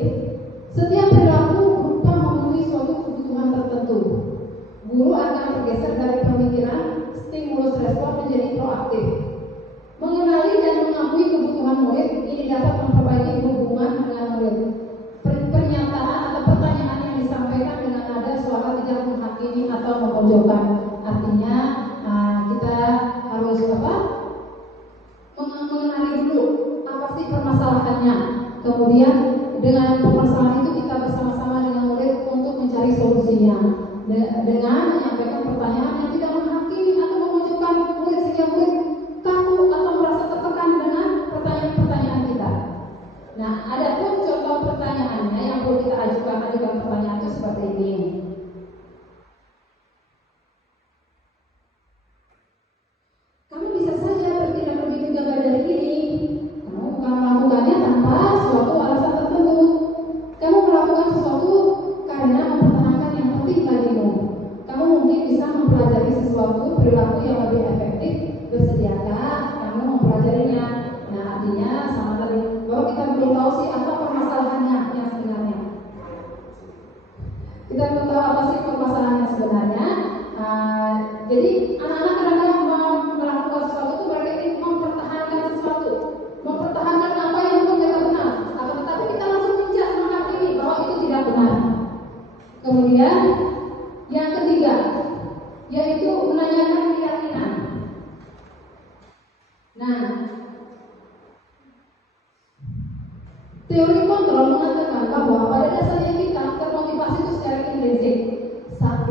setiap perilaku berupa memenuhi suatu kebutuhan tertentu. Guru akan bergeser dari pemikiran stimulus respon menjadi proaktif. Mengenali dan mengakui kebutuhan murid ini dapat memperbaiki hubungan dengan murid. Pernyataan atau pertanyaan yang disampaikan dengan nada suara tidak menghakimi atau memojokkan. Artinya kita harus mengenali dulu apa sih permasalahannya. Kemudian dengan permasalahan itu kita bersama-sama dengan murid untuk mencari solusinya. Dengan menyampaikan pertanyaan yang tidak menghakimi atau memojokkan murid. Teori kontrol mengatakan bahwa pada dasarnya kita termotivasi itu secara intrinsik. Saat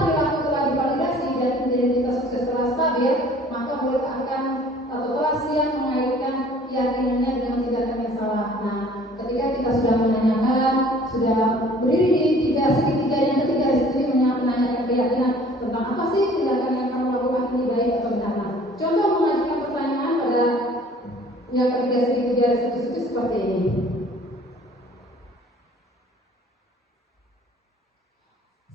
perilaku telah divalidasi dan identitas sukses telah stabil, maka murid akan atau telah siap mengaitkan keyakinannya dengan tindakan yang salah. Nah, ketika kita sudah menanyakan, sudah berdiri di segitiga yang ketiga, restitusi menanyakan keyakinan tentang apa sih tindakan yang kamu lakukan ini baik atau benar. Contoh mengajukan pertanyaan pada yang ketiga segitiga restitusi seperti ini.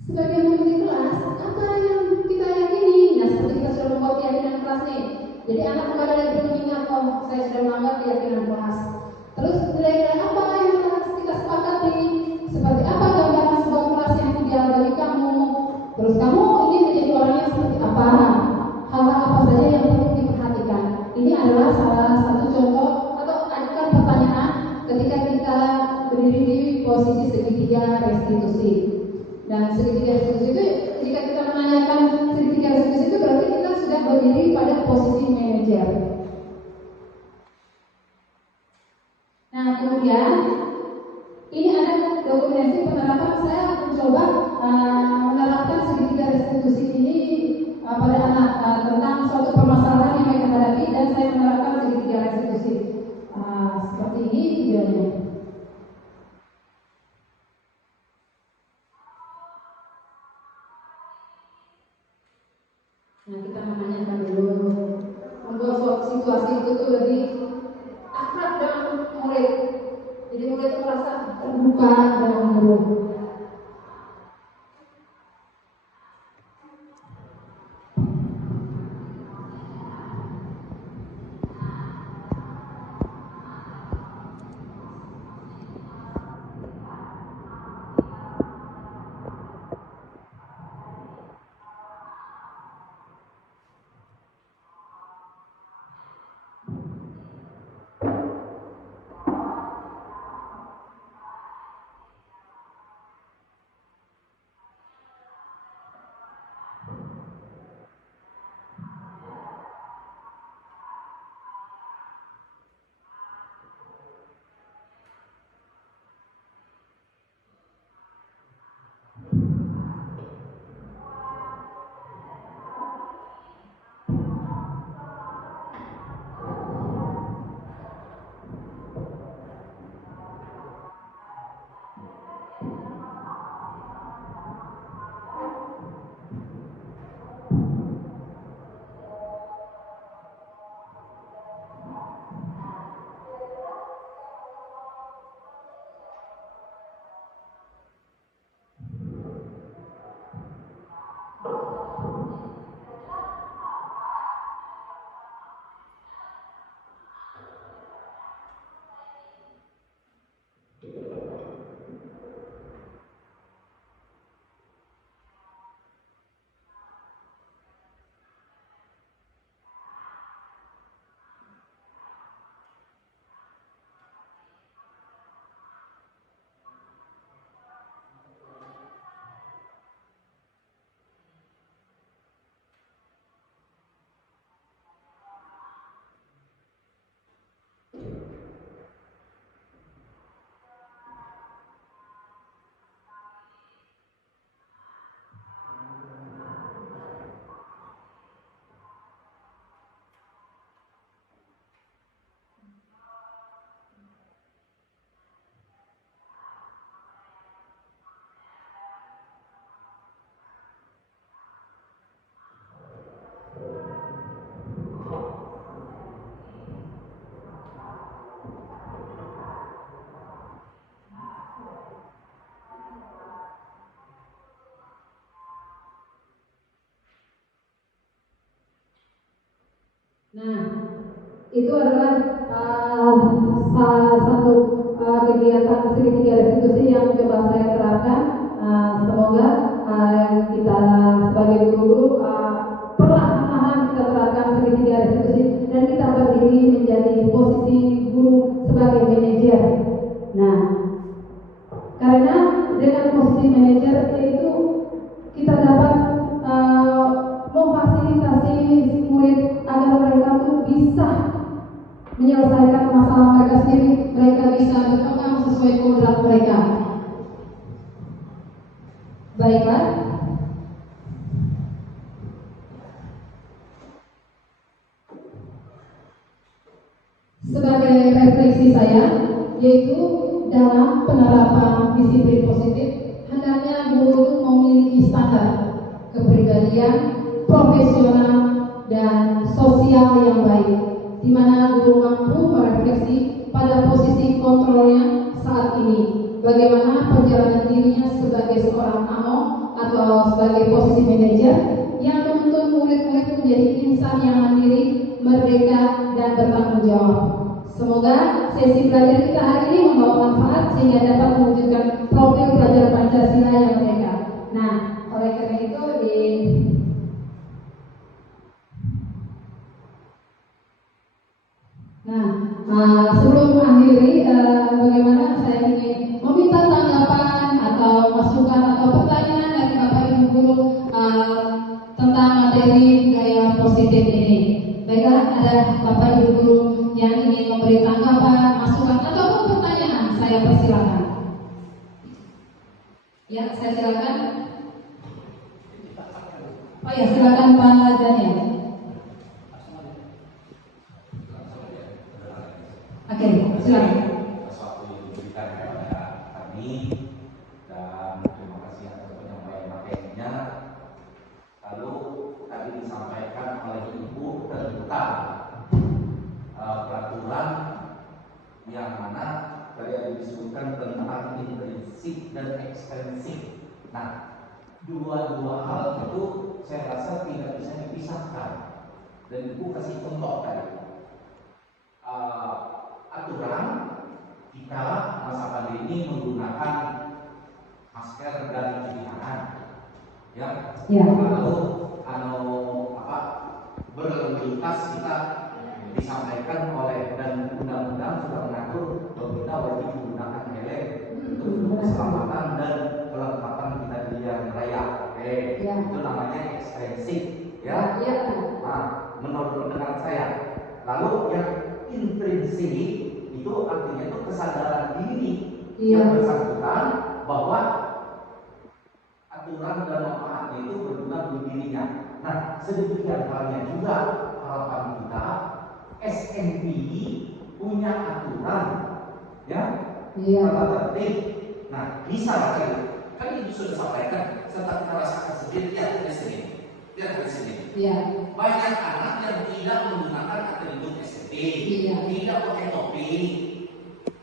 Sebagai murid di kelas, apa yang kita yakini? Nah, seperti kita sudah membawa keyakinan kelas nih. Jadi anak kembali lagi mengingat, oh saya sudah melanggar keyakinan kelas. Terus nilai-nilai apa yang kita sepakati? Seperti apa gambaran sebuah kelas yang ideal bagi kamu? Terus kamu ingin menjadi orang yang seperti apa? Hal-hal apa saja yang perlu diperhatikan? Ini adalah salah satu contoh atau ajukan pertanyaan ketika kita berdiri di posisi segitiga restitusi. Dan segitiga restitusi itu, jika kita menanyakan segitiga restitusi itu berarti kita sudah berdiri pada posisi manajer. Nah, kemudian ini ada dokumentasi penerapan. Saya mencoba menerapkan segitiga restitusi ini pada anak tentang suatu permasalahan yang mereka hadapi, dan saya menerapkan segitiga restitusi seperti ini videonya. Nah, kita menanyakan dulu, membuat situasi itu tuh lebih akrab dengan murid. Jadi murid itu merasa terbuka dengan guru. Nah, itu adalah salah satu kegiatan segitiga restitusi yang coba saya terapkan. Semoga kita sebagai guru-guru perlahan-lahan kita terapkan segitiga restitusi dan kita berdiri menjadi posisi guru sebagai manajer. Nah, karena dengan posisi manajer itu kita dapat memfasilitasi murid agar mereka tuh bisa menyelesaikan masalah mereka sendiri, mereka bisa berkembang sesuai kodrat mereka. Baiklah. Sebagai refleksi saya, yaitu dalam penerapan disiplin positif, hendaknya guru itu memiliki standar kepribadian, profesional, dan sosial yang baik, di mana guru mampu merefleksi pada posisi kontrolnya saat ini, bagaimana perjalanan dirinya sebagai seorang amo atau sebagai posisi manajer yang menuntun murid-murid menjadi insan yang mandiri, merdeka, dan bertanggung jawab. Semoga sesi belajar kita hari ini membawa manfaat sehingga dapat mewujudkan profil pelajar Pancasila yang merdeka. Nah, oleh karena itu sebelum mengakhiri, bagaimana saya ingin meminta tanggapan atau masukan atau pertanyaan dari Bapak Ibu Guru tentang materi budaya positif ini. Baiklah, ada Bapak Ibu Guru yang ingin memberi tanggapan, masukan atau pertanyaan, saya persilakan. Ya, saya silakan. Oh ya, silakan Pak Daniel. Oke, silakan. Sesuatu yang diberikan kepada kami, dan terima kasih atas penyampaian materinya. Lalu tadi disampaikan oleh Ibu tentang peraturan yang mana tadi ada disebutkan tentang intrinsik dan ekstrinsik. Nah, dua hal itu saya rasa tidak bisa dipisahkan. Dan Ibu kasih contoh tadi. Aturan jika masa pandemi menggunakan masker dan cuci tangan, ya. Lalu berlalu lintas kita disampaikan oleh dan undang-undang sudah mengatur bahwa kita wajib menggunakan helm untuk keselamatan dan kelengkapan kita di jalan raya. Oke, itu namanya ekstrinsik, ya. Nah, menurut pendengar saya, lalu yang intrinsik itu artinya itu kesadaran diri yang bersangkutan bahwa aturan dan manfaatnya itu berguna bagi dirinya. Nah, sedemikian halnya juga harapan kita SNPI punya aturan, ya, tata tertib. Nah, bisa kan itu sudah disampaikan, serta kita rasakan sendiri, lihat di sini. Banyak anak yang tidak menggunakan atribut SMP, tidak pakai topi.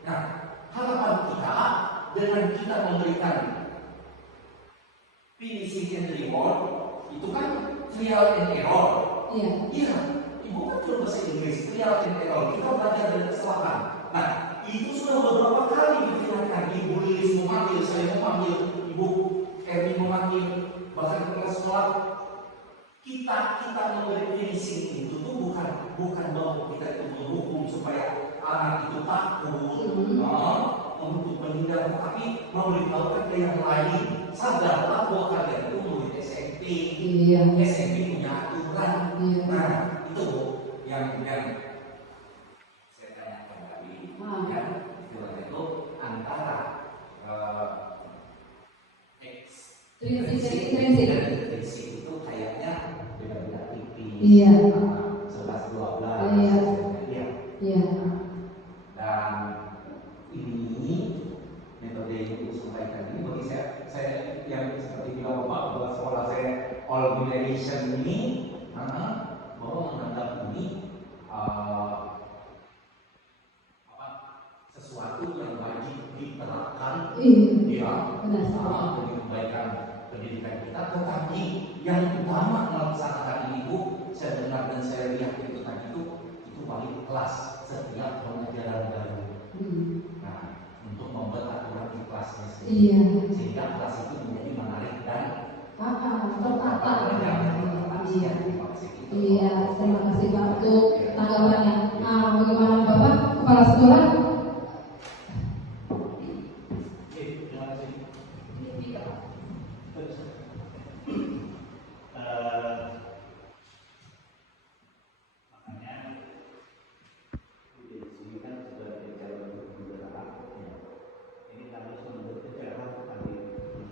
Nah, harapan kita dengan kita memberikan finishing and reward, itu kan trial and error. Iya, Ibu kan cuma bahasa Inggris, trial and error. Kita belajar dari kesalahan. Nah, itu sudah beberapa kali diperingatkan. Ibu Lilis memanggil, saya memanggil, Ibu Erwin memanggil, bahkan kepala sekolah. Kita memberi finishing itu tuh bukan bahwa kita itu menghukum supaya anak itu takut untuk menghindar, tapi memberitahukan ke yang lain, sadarlah bahwa kalian itu murid SMP, SMP punya aturan. Nah, itu yang saya tanyakan tadi, ya, itu antara intrinsik dan ekstrinsik itu kayaknya beda-beda tipis. 11-12. Dan ini metode yang disampaikan ini bagi saya yang seperti bilang Bapak bahwa sekolah saya all generation ini bahwa menganggap ini sesuatu yang wajib diterapkan demi kebaikan pendidikan kita. Tetapi yang utama melaksanakan ini, Bu, saya dengar dan saya lihat itu tadi itu wali kelas setiap pembelajaran baru. Nah, untuk membuat aturan di kelasnya sendiri, sehingga kelas itu menjadi menarik dan tertata. Terima kasih Pak untuk tanggapannya. Bagaimana Bapak Kepala Sekolah?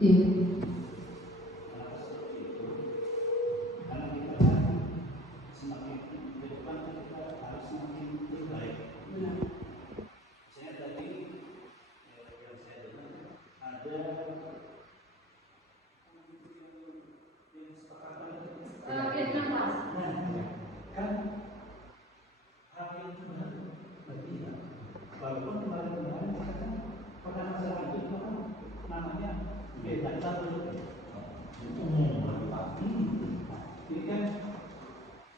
Iya. Kenapa seperti itu? Karena kita kan semakin ke depan kita harus semakin terbaik. Saya tadi yang saya dengar ada yang sepakatan Vietnam Mas. kan hal yang baru bagi kita. Walaupun kemarin-kemarin kita kan pada masalah itu kan namanya beda satu. Ini kan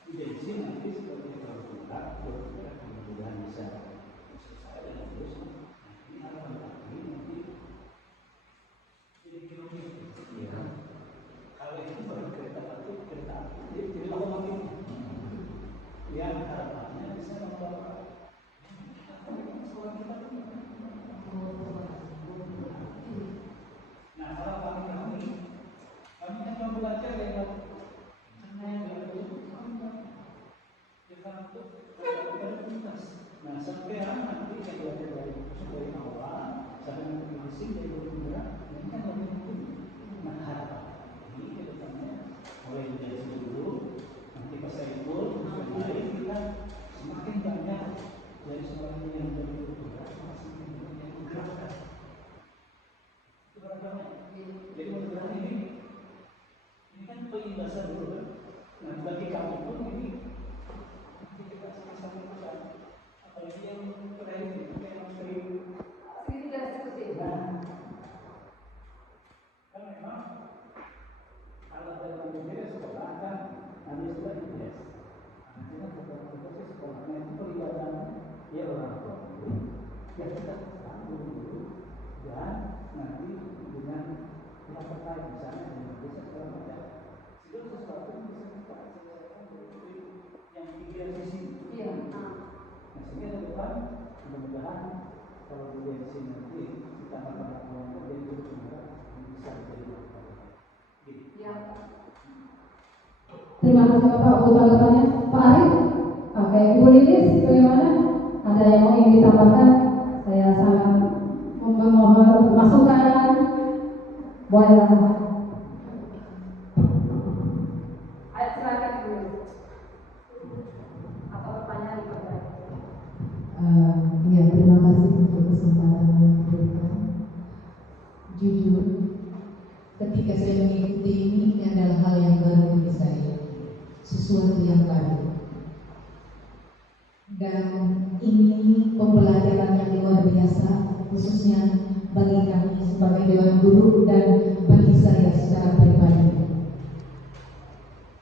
bensin nanti seperti kalau kita kemudian bisa selesai dengan terus. Ini harapan kami nanti jadi kilometer. Kalau itu baru kereta api, jadi lokomotif. Yang harapannya bisa membawa sekolah kita. Nah, harapan kami kan mau belajar lewat nah sampai nanti saya belajar dari awal sampai nanti bising dari beberapa ini kan lebih mungkin. Nah harapan ini ke depannya mulai dari dulu nanti pas saya ikut mulai kita semakin banyak dari seorang yang dari beberapa semakin banyak yang bergerak. Itu harapannya. Jadi mudah-mudahan ini kan pengibasan dulu kan. Nah bagi kamu pun ini kita sama-sama besar. Apalagi yang terakhir ini yang sering Segitiga eksekutif. kan memang kalau dalam dunia sekolah kan namanya sudah IPS. Artinya betul-betul sekolahnya itu pelibatan ya orang tua ya kita dulu dan nanti dengan yang terkait misalnya dengan desa segala macam segala sesuatu yang bisa kita selesaikan dari yang tiga sisi. Iya. Nah sehingga ke depan mudah-mudahan kalau di sini nanti kita akan melakukan jadi itu juga bisa jadi Ya. Terima kasih Bapak untuk tanggapannya. Pak Arif, oke, Ibu Lilis, bagaimana? Ada yang mau ingin ditambahkan? Saya sangat memohon masukan. Boleh. Ayo silakan Ibu Lilis. Apa pertanyaan kepada? Ya, terima kasih untuk kesempatan yang diberikan. Jujur, ketika saya mengikuti ini adalah hal yang baru bagi saya, sesuatu yang baru. Dan ini pembelajaran yang luar biasa, khususnya bagi kami sebagai dewan guru dan bagi saya secara pribadi.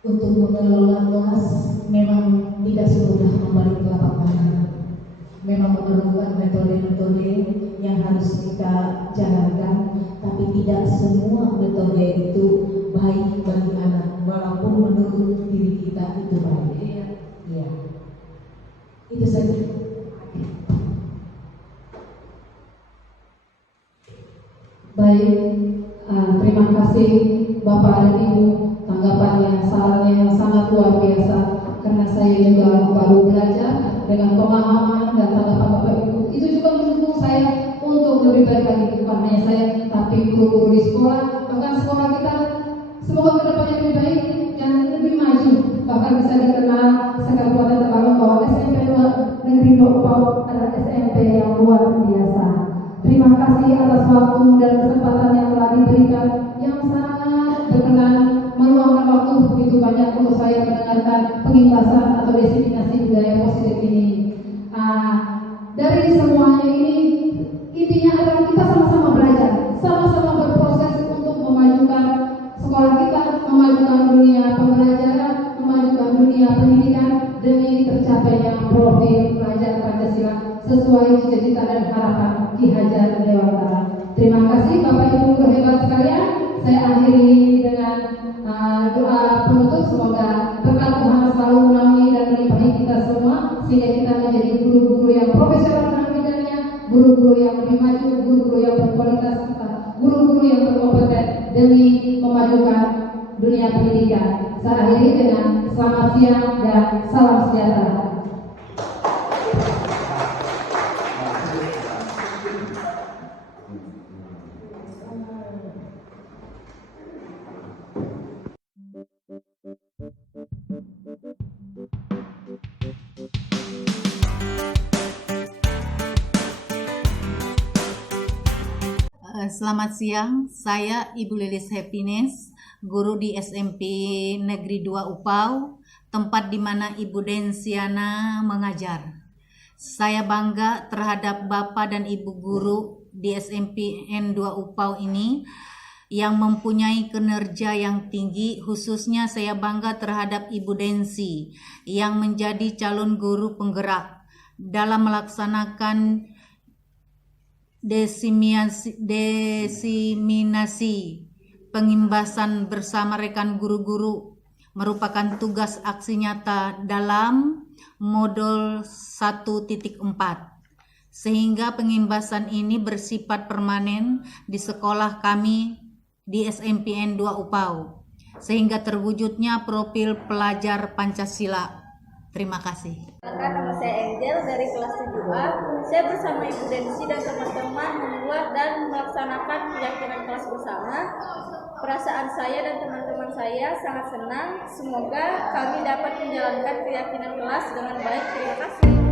Untuk mengelola kelas memang tidak semudah membalik telapak tangan. Memang memerlukan metode-metode yang harus kita jalankan, tapi tidak semua metode itu baik bagi anak, walaupun menurut diri kita itu baik. Ya, itu saja. Baik, terima kasih Bapak dan Ibu, tanggapannya, sarannya yang sangat luar biasa. Karena saya juga baru belajar dengan pemahaman dan tanggapan Bapak Ibu, itu juga mendukung saya untuk lebih baik lagi. Bukan hanya saya, tapi guru-guru di sekolah, bahkan sekolah kita semoga kedepannya lebih baik dan lebih maju. Bahkan bisa dikenal sekabupaten Temanggung bahwa SMP Negeri Bogor adalah SMP yang luar biasa. Terima kasih atas waktu dan kesempatan yang telah diberikan, yang sangat berkenan meluangkan waktu begitu banyak untuk saya mendengarkan pengibasan atau desiminasi budaya positif ini. Dari semuanya ini, intinya adalah kita sama-sama belajar, sama-sama berproses untuk memajukan sekolah kita, memajukan dunia pembelajaran, memajukan dunia pendidikan demi tercapainya profil pelajar Pancasila sesuai cita-cita dan harapan Ki Hajar Dewantara. Terima kasih Bapak Ibu berhebat sekalian. Saya akhiri dengan doa penutup, semoga berkat Tuhan selalu menaungi dan melimpahi kita semua sehingga kita menjadi guru-guru yang profesional dalam bidangnya, guru-guru yang lebih maju, guru-guru yang berkualitas, guru-guru yang berkompeten demi memajukan dunia pendidikan. Saya akhiri dengan selamat siang dan salam sejahtera. Selamat siang, saya Ibu Lilis Happiness, guru di SMP Negeri 2 Upau, tempat di mana Ibu Densiana mengajar. Saya bangga terhadap Bapak dan Ibu guru di SMPN 2 Upau ini yang mempunyai kinerja yang tinggi. Khususnya saya bangga terhadap Ibu Densi yang menjadi calon guru penggerak dalam melaksanakan desiminasi pengimbasan bersama rekan guru-guru merupakan tugas aksi nyata dalam modul 1.4, sehingga pengimbasan ini bersifat permanen di sekolah kami di SMPN 2 Upau, sehingga terwujudnya profil pelajar Pancasila. Terima kasih. Nama saya Angel dari kelas 7A. Saya bersama Ibu Densi dan teman-teman membuat dan melaksanakan keyakinan kelas bersama. Perasaan saya dan teman-teman saya sangat senang. Semoga kami dapat menjalankan keyakinan kelas dengan baik. Terima kasih.